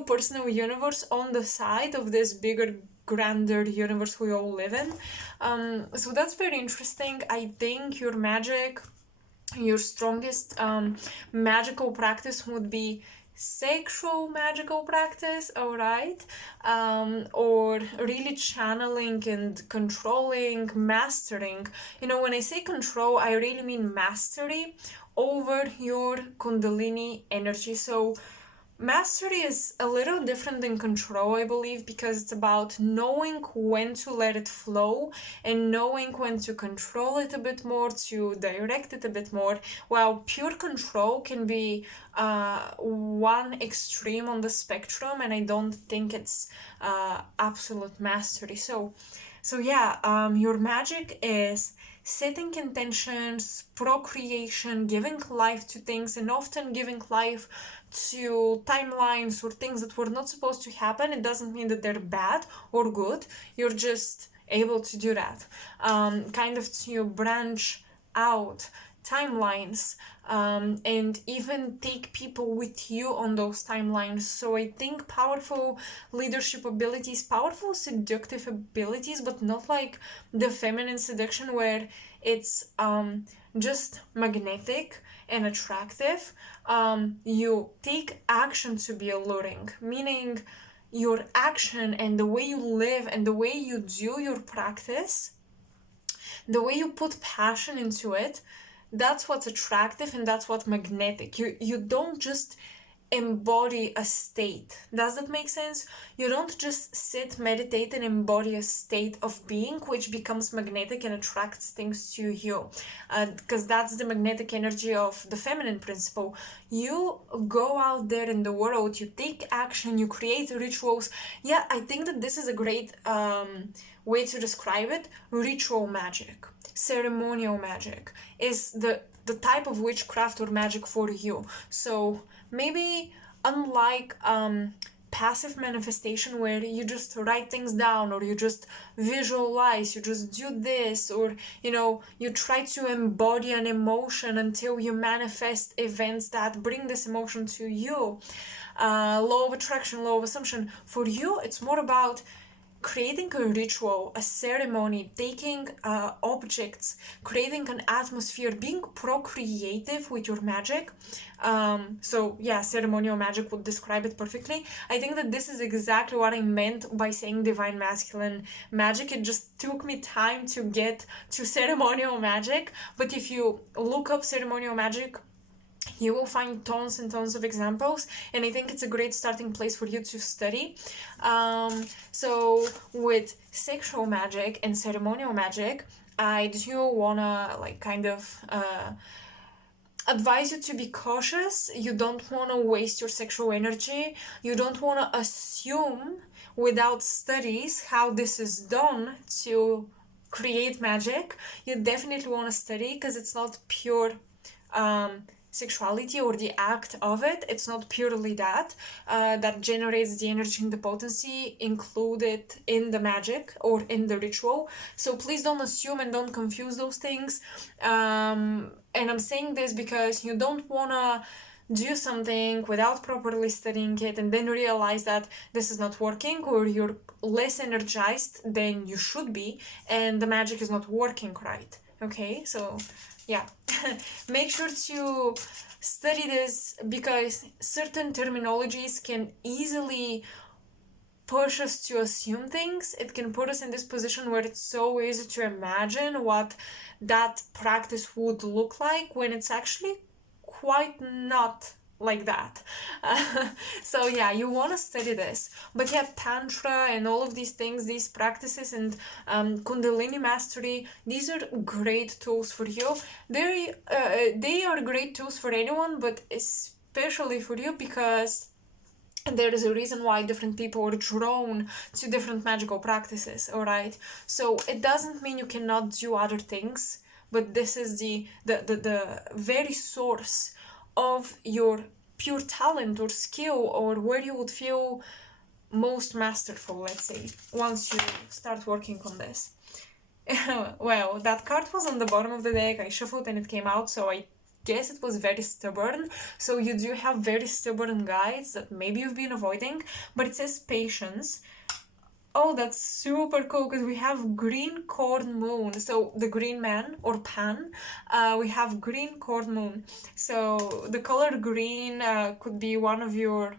personal universe on the side of this bigger, grander universe we all live in. So that's very interesting. I think your magic, your strongest magical practice would be sexual magical practice, alright? Or really channeling and controlling, mastering. When I say control, I really mean mastery over your kundalini energy. So mastery is a little different than control, I believe, because it's about knowing when to let it flow and knowing when to control it a bit more, to direct it a bit more, while pure control can be one extreme on the spectrum, and I don't think it's absolute mastery. So yeah, your magic is setting intentions, procreation, giving life to things, and often giving life to timelines or things that were not supposed to happen. It doesn't mean that they're bad or good, you're just able to do that. Kind of to branch out, timelines, and even take people with you on those timelines. So I think powerful leadership abilities, powerful seductive abilities, but not like the feminine seduction where it's just magnetic and attractive. You take action to be alluring, meaning your action and the way you live and the way you do your practice, the way you put passion into it, that's what's attractive and that's what's magnetic. You don't just embody a state. Does that make sense? You don't just sit, meditate, and embody a state of being which becomes magnetic and attracts things to you, because that's the magnetic energy of the feminine principle. You go out there in the world, you take action, you create rituals. Yeah, I think that this is a great way to describe it. Ritual magic, ceremonial magic is the type of witchcraft or magic for you. So maybe unlike passive manifestation where you just write things down or you just visualize, you just do this, or you try to embody an emotion until you manifest events that bring this emotion to you. Law of attraction, law of assumption. For you, it's more about creating a ritual, a ceremony, taking objects, creating an atmosphere, being procreative with your magic. So yeah, ceremonial magic would describe it perfectly. I think that this is exactly what I meant by saying divine masculine magic. It just took me time to get to ceremonial magic, but if you look up ceremonial magic, you will find tons and tons of examples, and I think it's a great starting place for you to study. So with sexual magic and ceremonial magic, I do wanna advise you to be cautious. You don't want to waste your sexual energy. You don't want to assume without studies how this is done to create magic. You definitely want to study, because it's not pure sexuality or the act of it. It's not purely that generates the energy and the potency included in the magic or in the ritual. So please don't assume and don't confuse those things. And I'm saying this because you don't want to do something without properly studying it and then realize that this is not working, or you're less energized than you should be and the magic is not working right. Okay, so yeah, make sure to study this, because certain terminologies can easily push us to assume things. It can put us in this position where it's so easy to imagine what that practice would look like, when it's actually quite not like that. So yeah, you want to study this. But yeah, tantra and all of these things, these practices, and kundalini mastery, these are great tools for you. They are great tools for anyone, but especially for you, because there is a reason why different people are drawn to different magical practices. All right, so it doesn't mean you cannot do other things, but this is the very source of your pure talent or skill, or where you would feel most masterful, let's say, once you start working on this. Well, that card was on the bottom of the deck. I shuffled and it came out, so I guess it was very stubborn. So you do have very stubborn guides that maybe you've been avoiding, but it says patience. Oh, that's super cool, because we have green corn moon. So the green man or pan, we have green corn moon. So the color green could be one of your...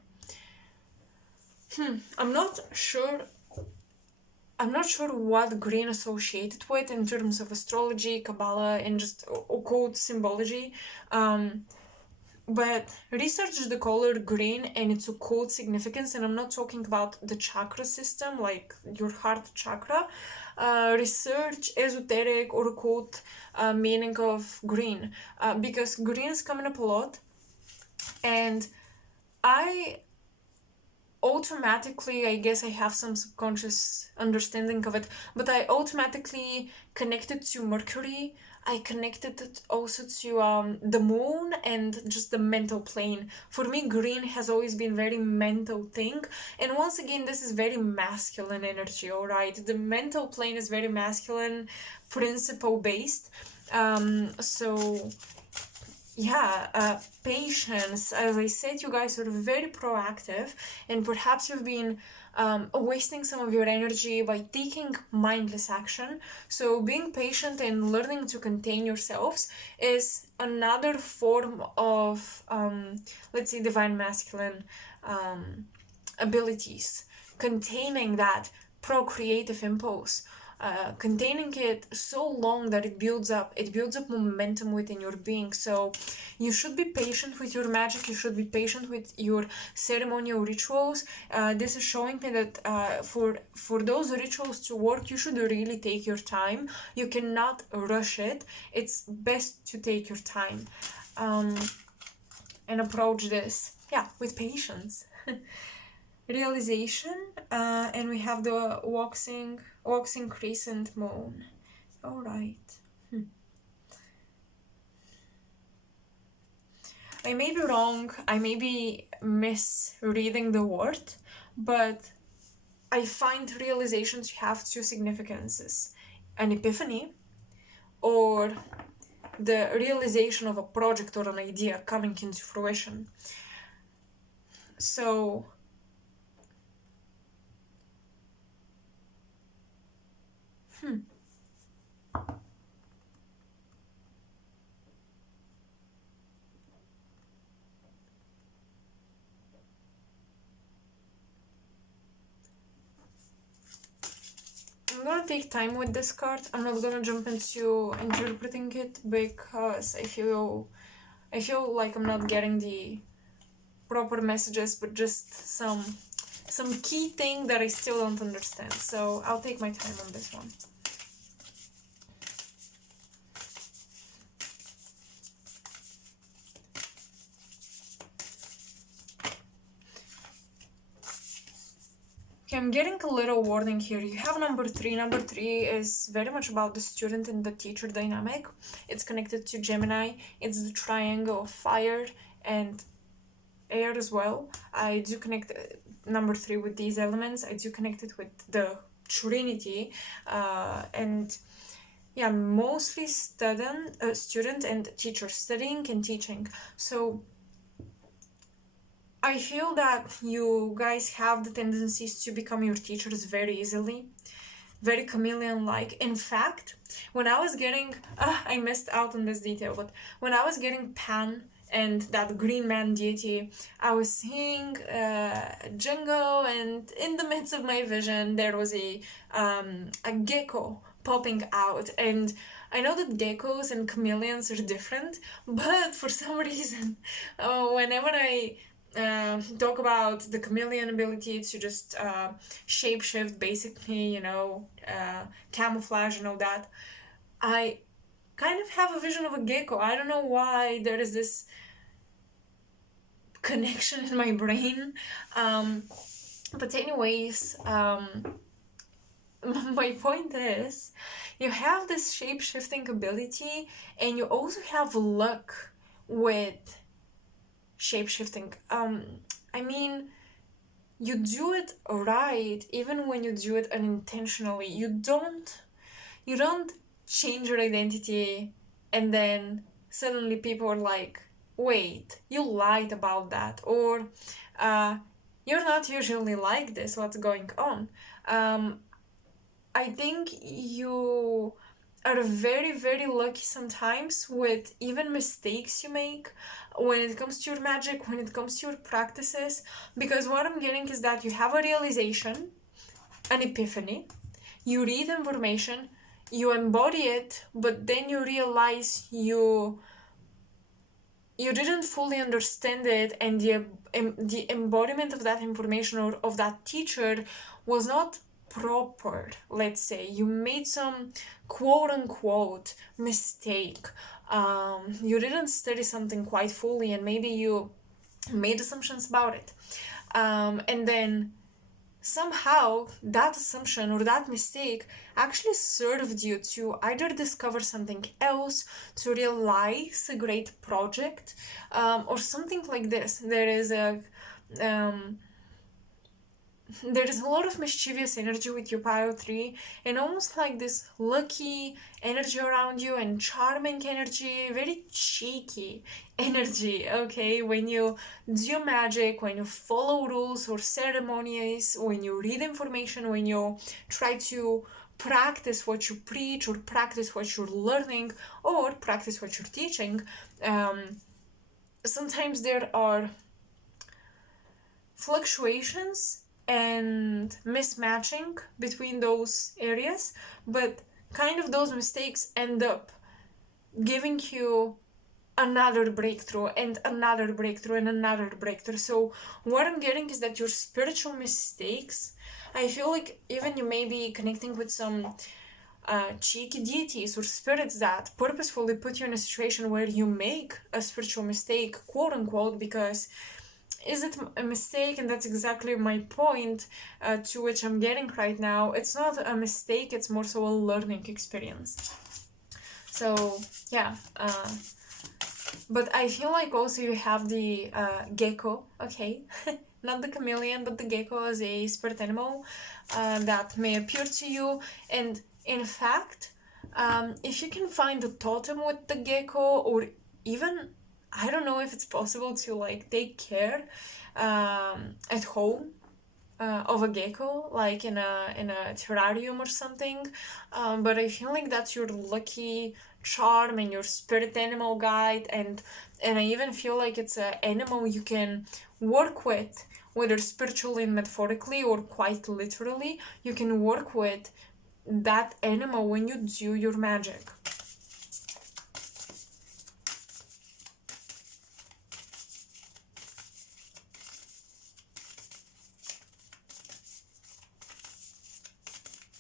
I'm not sure what green associated with in terms of astrology, Kabbalah, and just occult symbology. But research the color green and its occult significance, and I'm not talking about the chakra system, like your heart chakra. Research esoteric or occult meaning of green, because green is coming up a lot, and I automatically, I guess I have some subconscious understanding of it, but I automatically connected to Mercury. I connected it also to the moon and just the mental plane. For me, green has always been very mental thing. And once again, this is very masculine energy, all right? The mental plane is very masculine, principle based. So yeah, patience. As I said, you guys are very proactive, and perhaps you've been wasting some of your energy by taking mindless action. So being patient and learning to contain yourselves is another form of, let's say, divine masculine abilities. Containing that procreative impulse, containing it so long that it builds up momentum within your being. So you should be patient with your magic, you should be patient with your ceremonial rituals. This is showing me that for those rituals to work, you should really take your time. You cannot rush it. It's best to take your time and approach this, yeah, with patience. Realization, and we have the waxing crescent moon. All right. I may be wrong, I may be misreading the word, but I find realizations have two significances: an epiphany, or the realization of a project or an idea coming into fruition. So I'm gonna take time with this card. I'm not gonna jump into interpreting it because I feel like I'm not getting the proper messages, but just some key thing that I still don't understand. So I'll take my time on this one. Okay, I'm getting a little warning here. You have number 3. Number 3 is very much about the student and the teacher dynamic. It's connected to Gemini. It's the triangle of fire and air as well. I do connect number 3 with these elements. I do connect it with the Trinity, and yeah, mostly student and teacher, studying and teaching. So I feel that you guys have the tendencies to become your teachers very easily, very chameleon-like. In fact, when I was getting, I missed out on this detail, but when I was getting Pan and that green man deity, I was seeing Jingo, and in the midst of my vision, there was a gecko popping out. And I know that geckos and chameleons are different, but for some reason, whenever I talk about the chameleon ability to just shapeshift, basically, camouflage and all that, I kind of have a vision of a gecko. I don't know why there is this connection in my brain. But anyways, my point is, you have this shape-shifting ability, and you also have luck with shape-shifting. I mean, you do it right even when you do it unintentionally. You don't change your identity and then suddenly people are like, wait, you lied about that, or you're not usually like this, what's going on? I think you are very, very lucky sometimes with even mistakes you make when it comes to your magic, when it comes to your practices, because what I'm getting is that you have a realization, an epiphany, you read information, you embody it, but then you realize you didn't fully understand it, and the embodiment of that information or of that teacher was not proper. Let's say you made some quote-unquote mistake. You didn't study something quite fully, and maybe you made assumptions about it, and then somehow that assumption or that mistake actually served you to either discover something else, to realize a great project, or something like this. There is a there is a lot of mischievous energy with your pile 3, and almost like this lucky energy around you and charming energy, very cheeky energy, okay? When you do magic, when you follow rules or ceremonies, when you read information, when you try to practice what you preach or practice what you're learning or practice what you're teaching, sometimes there are fluctuations and mismatching between those areas, but kind of those mistakes end up giving you another breakthrough and another breakthrough and another breakthrough. So what I'm getting is that your spiritual mistakes, I feel like even you may be connecting with some cheeky deities or spirits that purposefully put you in a situation where you make a spiritual mistake, quote unquote, because is it a mistake? And that's exactly my point to which I'm getting right now. It's not a mistake, it's more so a learning experience. So yeah, but I feel like also you have the gecko, okay? Not the chameleon, but the gecko as a spirit animal that may appear to you. And in fact, if you can find a totem with the gecko, or even, I don't know if it's possible to like take care at home of a gecko, like in a terrarium or something. But I feel like that's your lucky charm and your spirit animal guide, and I even feel like it's an animal you can work with, whether spiritually and metaphorically or quite literally. You can work with that animal when you do your magic.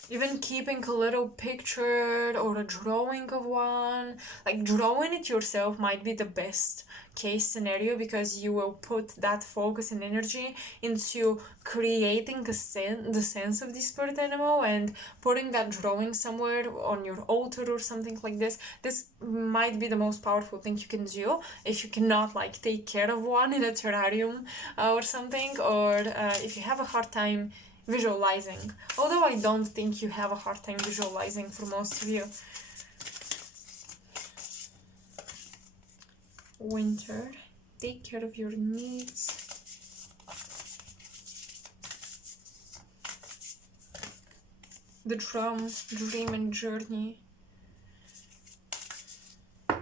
Even keeping a little picture or a drawing of one, like drawing it yourself might be the best case scenario, because you will put that focus and energy into creating the sense of the spirit animal and putting that drawing somewhere on your altar or something like this. This might be the most powerful thing you can do if you cannot like take care of one in a terrarium or something, or if you have a hard time visualizing. Although I don't think you have a hard time visualizing for most of you. Winter, take care of your needs. The drum, dream and journey. A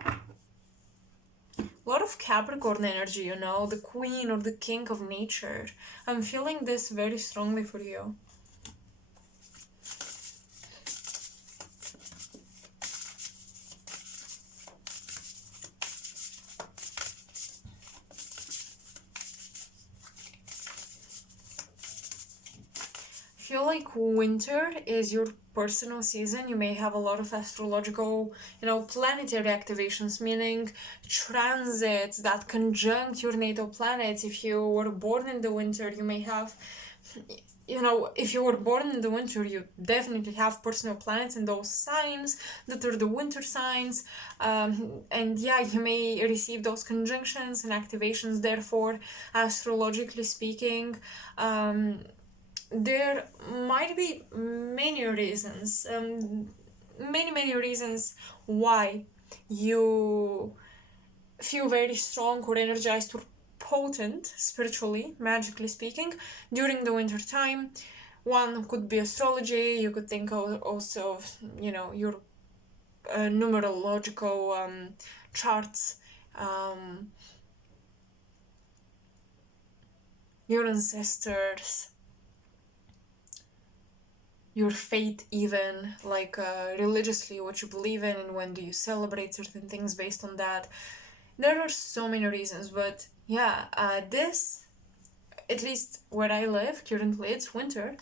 lot of Capricorn energy, you know, the queen or the king of nature. I'm feeling this very strongly for you. I feel like winter is your personal season. You may have a lot of astrological, planetary activations, meaning transits that conjunct your natal planets. If you were born in the winter, you may have, if you were born in the winter, you definitely have personal planets in those signs that are the winter signs. And yeah, you may receive those conjunctions and activations. Therefore, astrologically speaking, there might be many reasons, many reasons why you feel very strong or energized or potent spiritually, magically speaking, during the winter time. One could be astrology. You could think also of, your numerological charts, your ancestors, your faith, even like religiously what you believe in and when do you celebrate certain things based on that. There are so many reasons, but yeah, this, at least where I live currently, it's winter.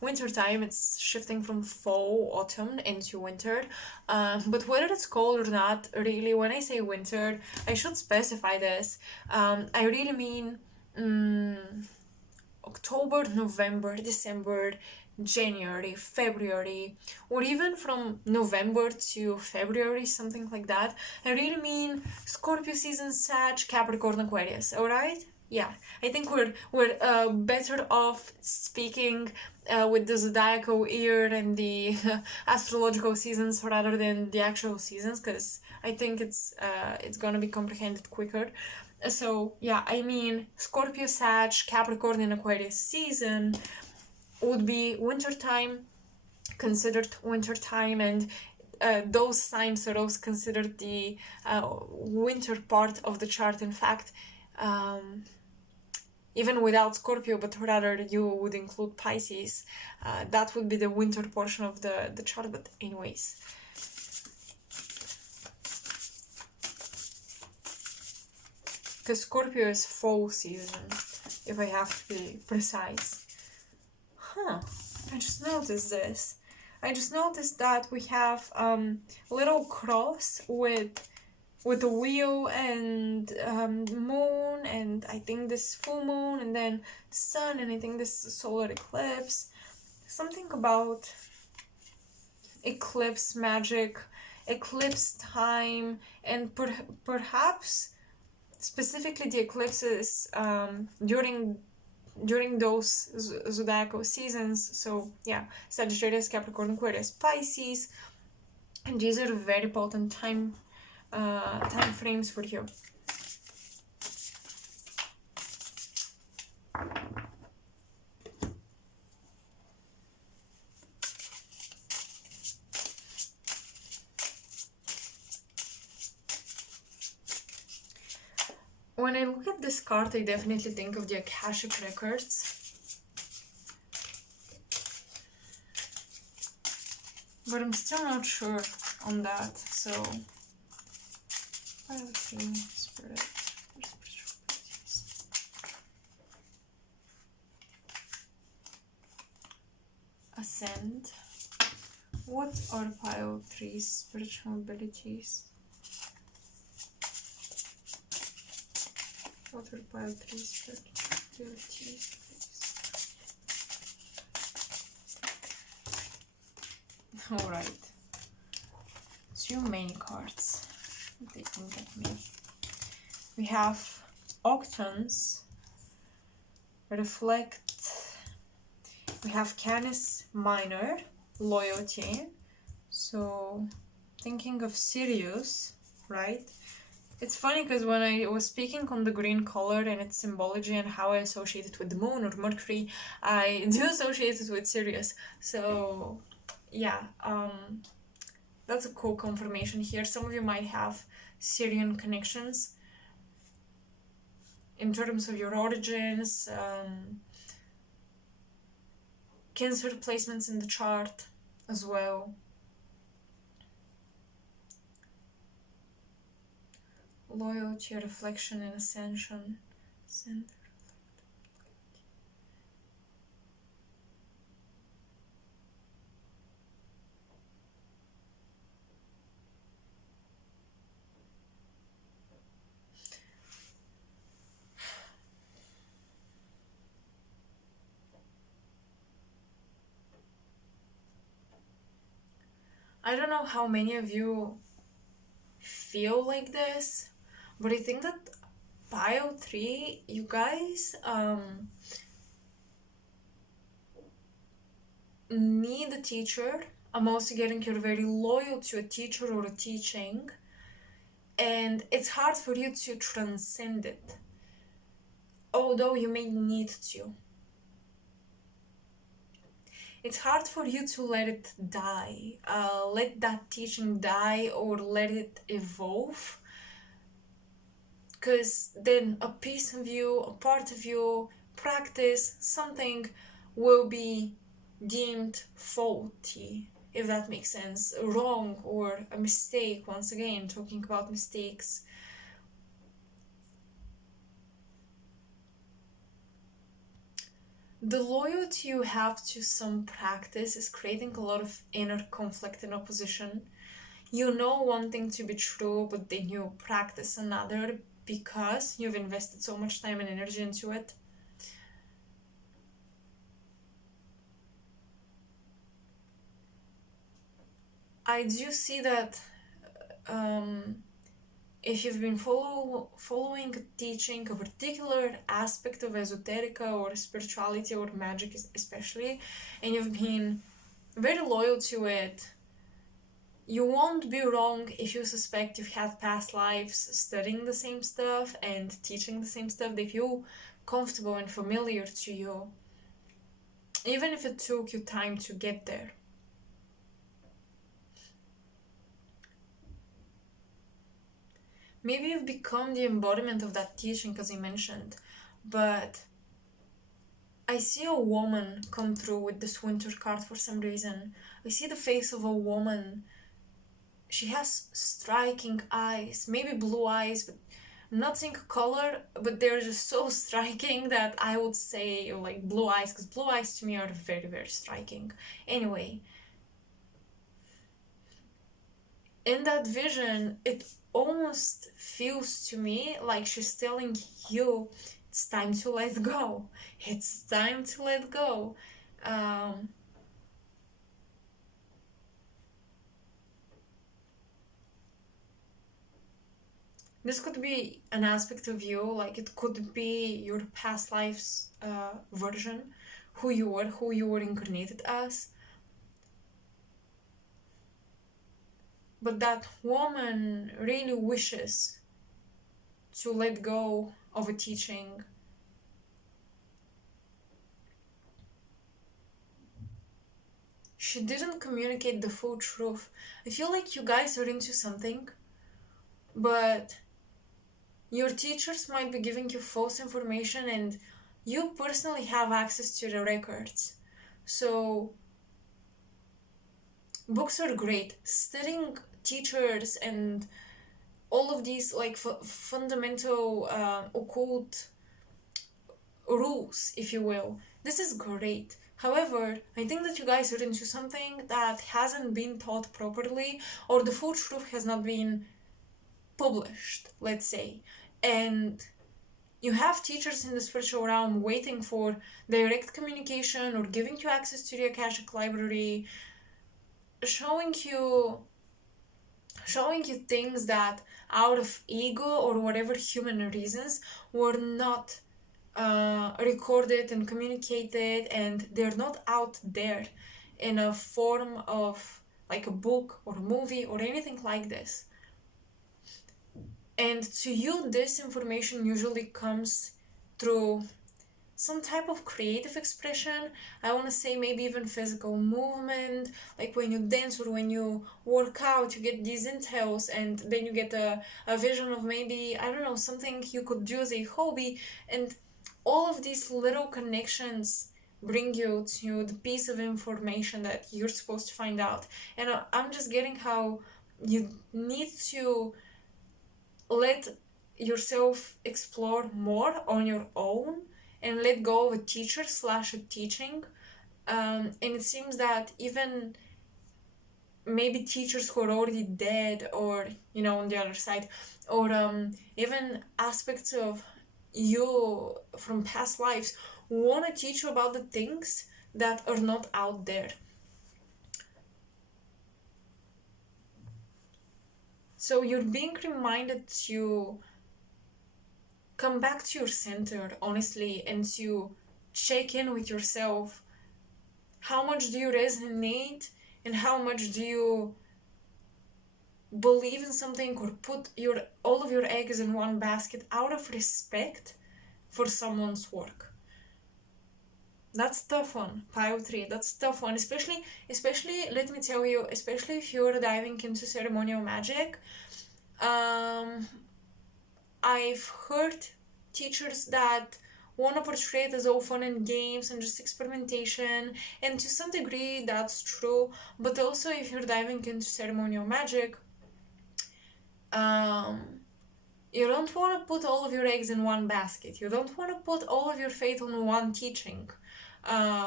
Winter time, it's shifting from fall, autumn into winter. But whether it's cold or not, really, when I say winter, I should specify this. I really mean October, November, December, January, February, or even from November to February, something like that. I really mean Scorpio season, Sag, Capricorn, Aquarius, alright? yeah, I think we're better off speaking with the zodiacal year and the astrological seasons rather than the actual seasons, because I think it's gonna be comprehended quicker. So yeah, I mean, Scorpio, Sag, Capricorn, and Aquarius season would be wintertime, considered wintertime, and those signs are also considered the winter part of the chart. In fact, um, even without Scorpio, but rather you would include Pisces, that would be the winter portion of the chart. But anyways, because Scorpio is fall season, if I have to be precise. Huh, I just noticed this. I just noticed that we have little cross with the wheel and moon, and I think this full moon, and then sun, and I think this solar eclipse. Something about eclipse magic, eclipse time, and perhaps specifically the eclipses during those zodiacal seasons. So yeah, Sagittarius, Capricorn, Aquarius, Pisces, and these are very potent time frames for you. When I look at this card, I definitely think of the Akashic Records. But I'm still not sure on that, so... Spirit. Ascend. What are pile 3's spiritual abilities? What are pile 3's spiritual abilities, please? Alright. Too many cards. They can get me. We have Octons. Reflect. We have Canis Minor. Loyalty. So, thinking of Sirius, right? It's funny because when I was speaking on the green color and its symbology and how I associate it with the moon or Mercury, I do associate it with Sirius. So, yeah, that's a cool confirmation here. Some of you might have Syrian connections in terms of your origins, Cancer placements in the chart as well. Loyalty, reflection, and ascension. Center. I don't know how many of you feel like this, but I think that pile 3, you guys need a teacher. I'm also getting you're very loyal to a teacher or a teaching, and it's hard for you to transcend it, although you may need to. It's hard for you to let it die, let that teaching die or let it evolve, because then a piece of you, a part of you, practice, something will be deemed faulty, if that makes sense, wrong or a mistake. Once again, talking about mistakes. The loyalty you have to some practice is creating a lot of inner conflict and opposition. You know one thing to be true, but then you practice another because you've invested so much time and energy into it. I do see that if you've been following teaching a particular aspect of esoterica or spirituality or magic especially, and you've been very loyal to it, you won't be wrong if you suspect you've had past lives studying the same stuff and teaching the same stuff. They feel comfortable and familiar to you, even if it took you time to get there. Maybe you've become the embodiment of that teaching, as I mentioned, but I see a woman come through with this winter card for some reason. I see the face of a woman. She has striking eyes, maybe blue eyes, but I'm not seeing color, but they're just so striking that I would say like blue eyes, because blue eyes to me are very, very striking. Anyway, in that vision, it almost feels to me like she's telling you it's time to let go. It's time to let go. This could be an aspect of you, like it could be your past life's version, who you were incarnated as. But that woman really wishes to let go of a teaching. She didn't communicate the full truth. I feel like you guys are into something, but your teachers might be giving you false information and you personally have access to the records. So books are great. Studying teachers and all of these like fundamental occult rules, if you will, this is great. However, I think that you guys are into something that hasn't been taught properly, or the full truth has not been published, let's say. And you have teachers in the spiritual realm waiting for direct communication or giving you access to the Akashic library, showing you things that out of ego or whatever human reasons were not recorded and communicated, and they're not out there in a form of like a book or a movie or anything like this. And to you, this information usually comes through some type of creative expression. I want to say maybe even physical movement, like when you dance or when you work out, you get these intels, and then you get a vision of maybe, I don't know, something you could do as a hobby. And all of these little connections bring you to the piece of information that you're supposed to find out. And I'm just getting how you need to let yourself explore more on your own and let go of a teacher slash a teaching. And it seems that even maybe teachers who are already dead, or on the other side, or even aspects of you from past lives want to teach you about the things that are not out there. So you're being reminded to come back to your center, honestly, and to check in with yourself. How much do you resonate, and how much do you believe in something, or put all of your eggs in one basket out of respect for someone's work? That's tough one, pile 3. That's tough one, especially, let me tell you, especially if you're diving into ceremonial magic. I've heard teachers that want to portray it as all fun and games and just experimentation, and to some degree that's true, but also if you're diving into ceremonial magic, you don't want to put all of your eggs in one basket. You don't want to put all of your faith on one teaching,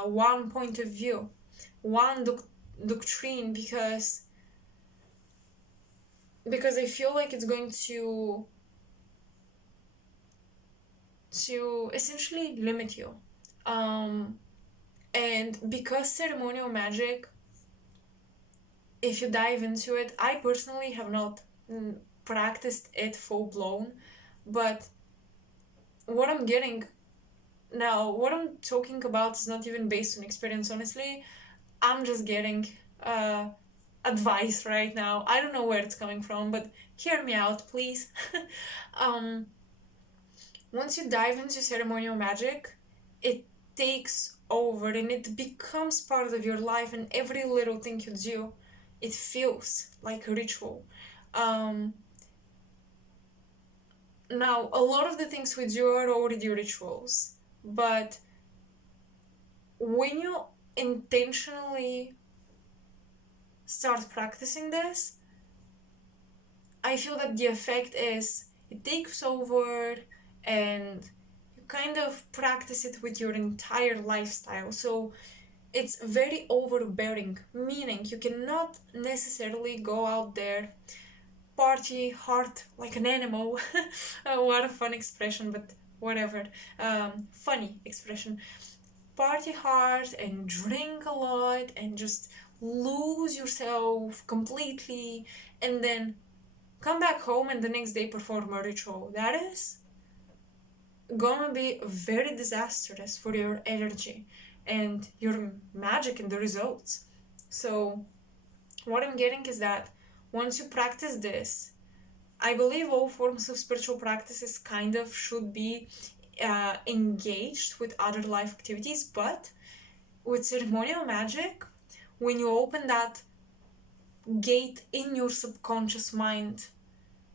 one point of view, one doctrine, because I feel like it's going to essentially limit you. And because ceremonial magic, if you dive into it, I personally have not practiced it full blown, but what I'm getting now, what I'm talking about is not even based on experience, honestly. I'm just getting advice right now. I don't know where it's coming from, but hear me out, please. um, Once you dive into ceremonial magic, it takes over and it becomes part of your life, and every little thing you do, it feels like a ritual. Um, Now, a lot of the things we do are already rituals, but when you intentionally start practicing this, I feel that the effect is it takes over and you kind of practice it with your entire lifestyle. So it's very overbearing, meaning you cannot necessarily go out there, party hard like an animal. What a fun expression, but whatever. Funny expression. Party hard and drink a lot and just lose yourself completely, and then come back home and the next day perform a ritual. That is gonna be very disastrous for your energy and your magic and the results. So, what I'm getting is that once you practice this, I believe all forms of spiritual practices kind of should be engaged with other life activities, but with ceremonial magic, when you open that gate in your subconscious mind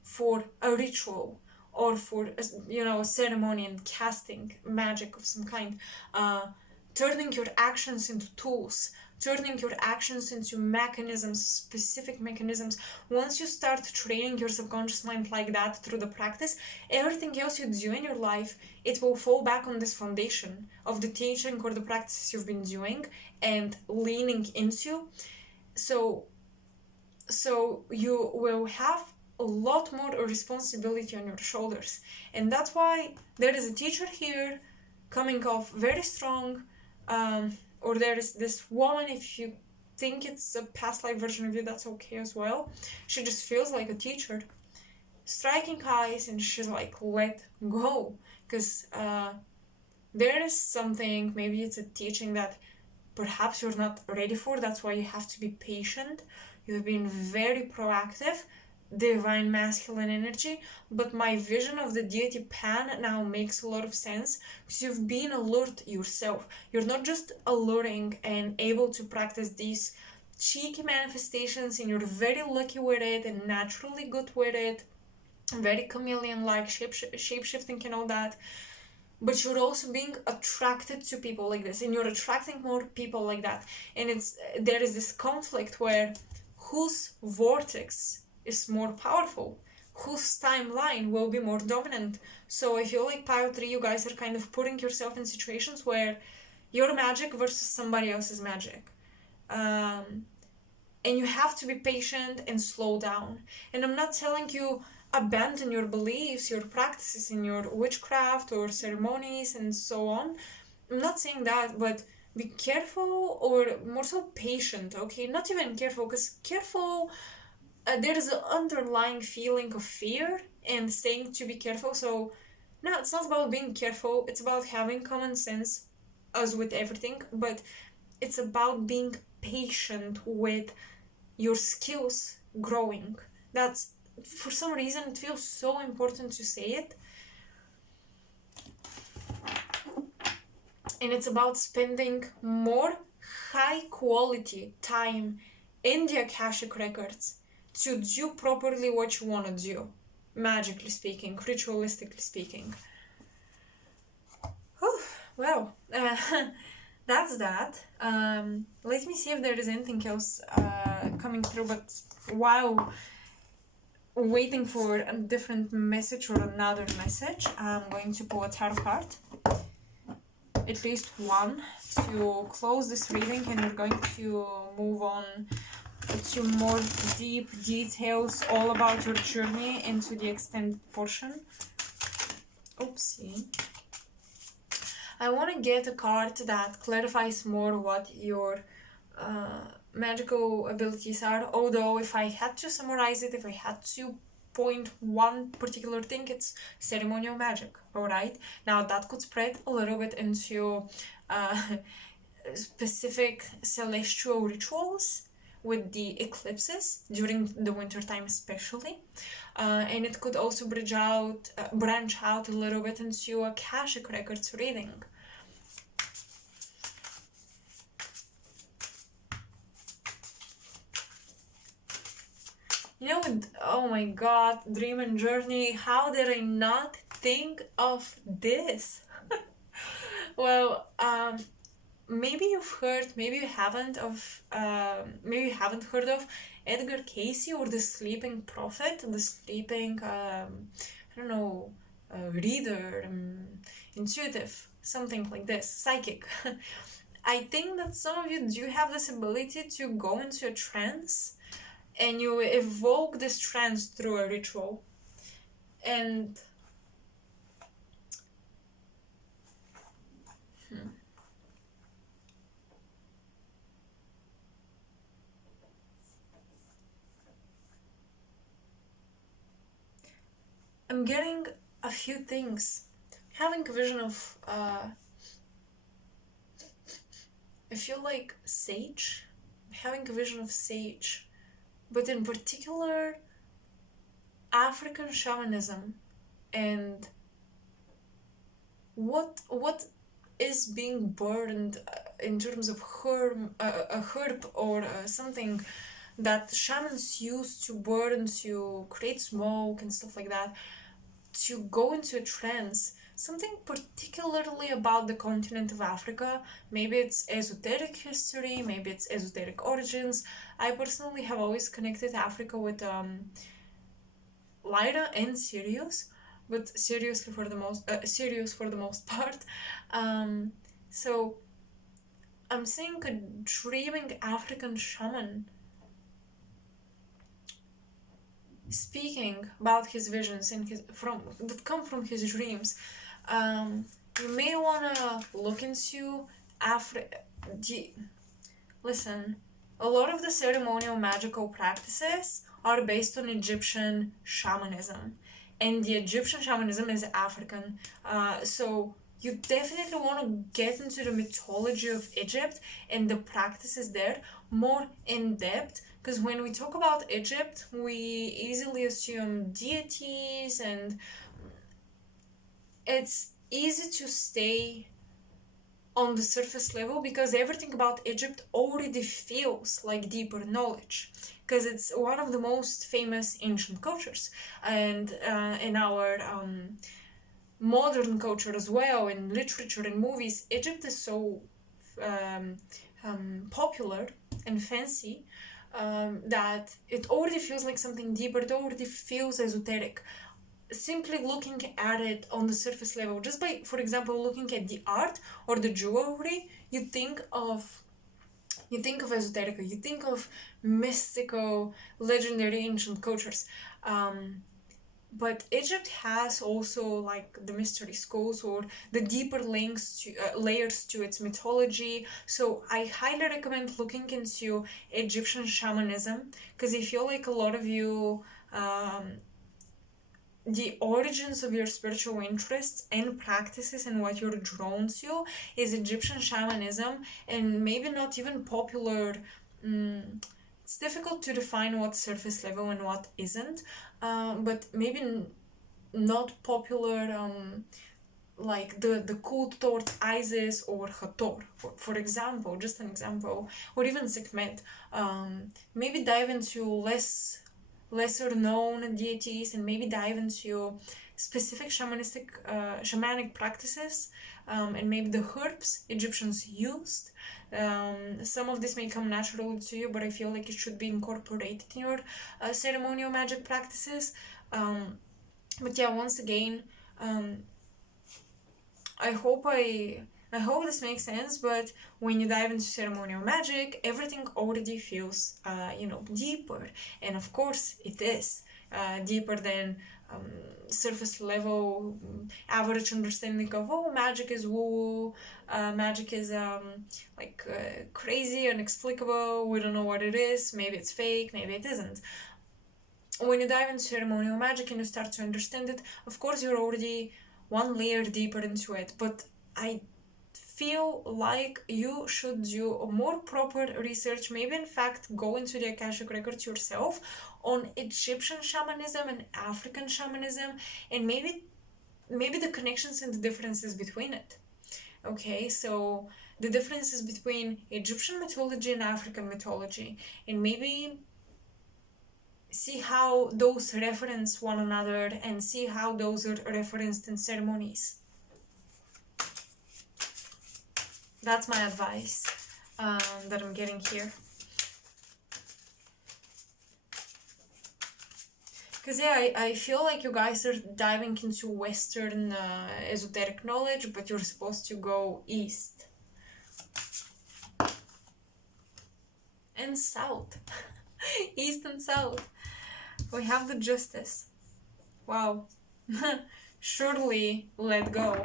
for a ritual or for a ceremony and casting magic of some kind, turning your actions into tools, turning your actions into mechanisms, specific mechanisms. Once you start training your subconscious mind like that through the practice, everything else you do in your life, it will fall back on this foundation of the teaching or the practices you've been doing and leaning into. So you will have a lot more responsibility on your shoulders. And that's why there is a teacher here coming off very strong, or there is this woman, if you think it's a past life version of you, that's okay as well. She just feels like a teacher, striking eyes, and she's like, let go. Because there is something, maybe it's a teaching that perhaps you're not ready for. That's why you have to be patient. You've been very proactive, divine masculine energy, but my vision of the deity Pan now makes a lot of sense because you've been alert yourself. You're not just alluring and able to practice these cheeky manifestations, and you're very lucky with it and naturally good with it, very chameleon-like, shape-shifting and all that. But you're also being attracted to people like this, and you're attracting more people like that. And there is this conflict where whose vortex is more powerful, whose timeline will be more dominant. So I feel like Pile 3, you guys are kind of putting yourself in situations where your magic versus somebody else's magic. And you have to be patient and slow down. And I'm not telling you abandon your beliefs, your practices in your witchcraft or ceremonies and so on. I'm not saying that, but be careful, or more so patient, okay? Not even careful, because careful, there is an underlying feeling of fear and saying to be careful. So no, it's not about being careful, it's about having common sense, as with everything, but it's about being patient with your skills growing. That's, for some reason, it feels so important to say it. And it's about spending more high quality time in the Akashic records to do properly what you want to do, magically speaking, ritualistically speaking. Well, that's that. Let me see if there is anything else coming through, but while waiting for a different message or another message, I'm going to pull a tarot card, at least one, to close this reading, and we're going to move on to more deep details all about your journey into the extended portion. Oopsie. I want to get a card that clarifies more what your magical abilities are, although if I had to summarize it, if I had to point one particular thing, it's ceremonial magic, alright? Now that could spread a little bit into specific celestial rituals with the eclipses during the winter time especially, and it could also branch out a little bit into Akashic records reading. You know, oh my god, Dream and Journey, how did I not think of this? Well, maybe you've heard, maybe you haven't heard of Edgar Cayce or the Sleeping Prophet, the sleeping, I don't know, reader, intuitive, something like this, psychic. I think that some of you do have this ability to go into a trance and you evoke this trance through a ritual. And I'm getting a few things. Having a vision of, I feel like sage. Having a vision of sage. But in particular, African shamanism and what is being burned in terms of a herb or something that shamans use to burn to create smoke and stuff like that, to go into a trance. Something particularly about the continent of Africa. Maybe it's esoteric history, maybe it's esoteric origins. I personally have always connected Africa with Lyra and Sirius, but serious for the most part. So I'm seeing a dreaming African shaman speaking about his visions that come from his dreams. You may wanna look into Listen, a lot of the ceremonial magical practices are based on Egyptian shamanism, and the Egyptian shamanism is African. So you definitely want to get into the mythology of Egypt and the practices there more in depth, because when we talk about Egypt, we easily assume deities, and it's easy to stay on the surface level because everything about Egypt already feels like deeper knowledge, because it's one of the most famous ancient cultures, and in our modern culture as well, in literature and movies, Egypt is so popular and fancy, that it already feels like something deeper, it already feels esoteric. Simply looking at it on the surface level, just by, for example, looking at the art or the jewelry, you think of esoterica, you think of mystical, legendary ancient cultures. But Egypt has also like the mystery schools or the deeper layers to its mythology. So I highly recommend looking into Egyptian shamanism, because I feel like a lot of you, the origins of your spiritual interests and practices and what you're drawn to is Egyptian shamanism, and maybe not even popular. It's difficult to define what's surface level and what isn't, but maybe not popular, like the cult towards Isis or Hathor, for example, just an example, or even Sekhmet. Maybe dive into lesser known deities, and maybe dive into specific shamanic practices, and maybe the herbs Egyptians used. Some of this may come naturally to you, but I feel like it should be incorporated in your ceremonial magic practices. But yeah, once again, I hope this makes sense, but when you dive into ceremonial magic, everything already feels, deeper. And of course, it is deeper than surface level, average understanding of, oh, magic is woo, magic is crazy, inexplicable, we don't know what it is, maybe it's fake, maybe it isn't. when you dive into ceremonial magic and you start to understand it, of course you're already one layer deeper into it, but I feel like you should do a more proper research, maybe in fact go into the Akashic records yourself on Egyptian shamanism and African shamanism, and maybe the connections and the differences between it. Okay, so the differences between Egyptian mythology and African mythology, and maybe see how those reference one another and see how those are referenced in ceremonies. That's my advice that I'm getting here. Because yeah, I feel like you guys are diving into Western esoteric knowledge, but you're supposed to go East and South. East and South. We have the justice. Wow. Surely let go.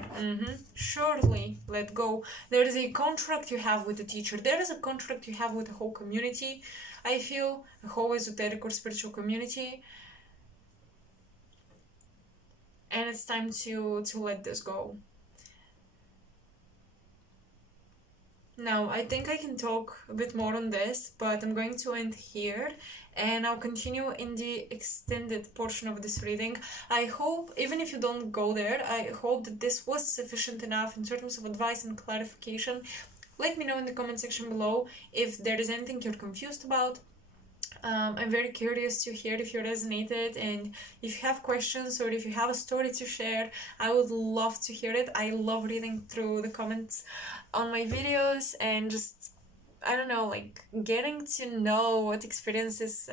Surely let go. There is a contract you have with the teacher. There is a contract you have with the whole community. I feel the whole esoteric or spiritual community. And it's time to let this go. Now, I think I can talk a bit more on this, but I'm going to end here and I'll continue in the extended portion of this reading. I hope, even if you don't go there, I hope that this was sufficient enough in terms of advice and clarification. Let me know in the comment section below if there is anything you're confused about. I'm very curious to hear if you resonated, and if you have questions or if you have a story to share, I would love to hear it. I love reading through the comments on my videos and just, I don't know, like getting to know what experiences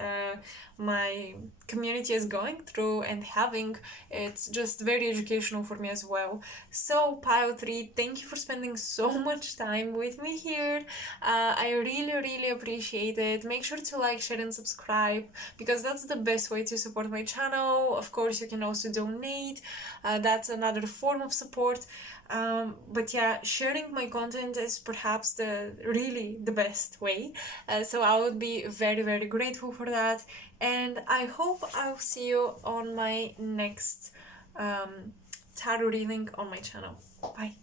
my community is going through and having. It's just very educational for me as well. So Pile 3, thank you for spending so much time with me here. I really appreciate it. Make sure to like, share and subscribe, because that's the best way to support my channel. Of course, you can also donate. That's another form of support. But yeah, sharing my content is perhaps really the best way. So I would be very grateful for that. And I hope I'll see you on my next tarot reading on my channel. Bye.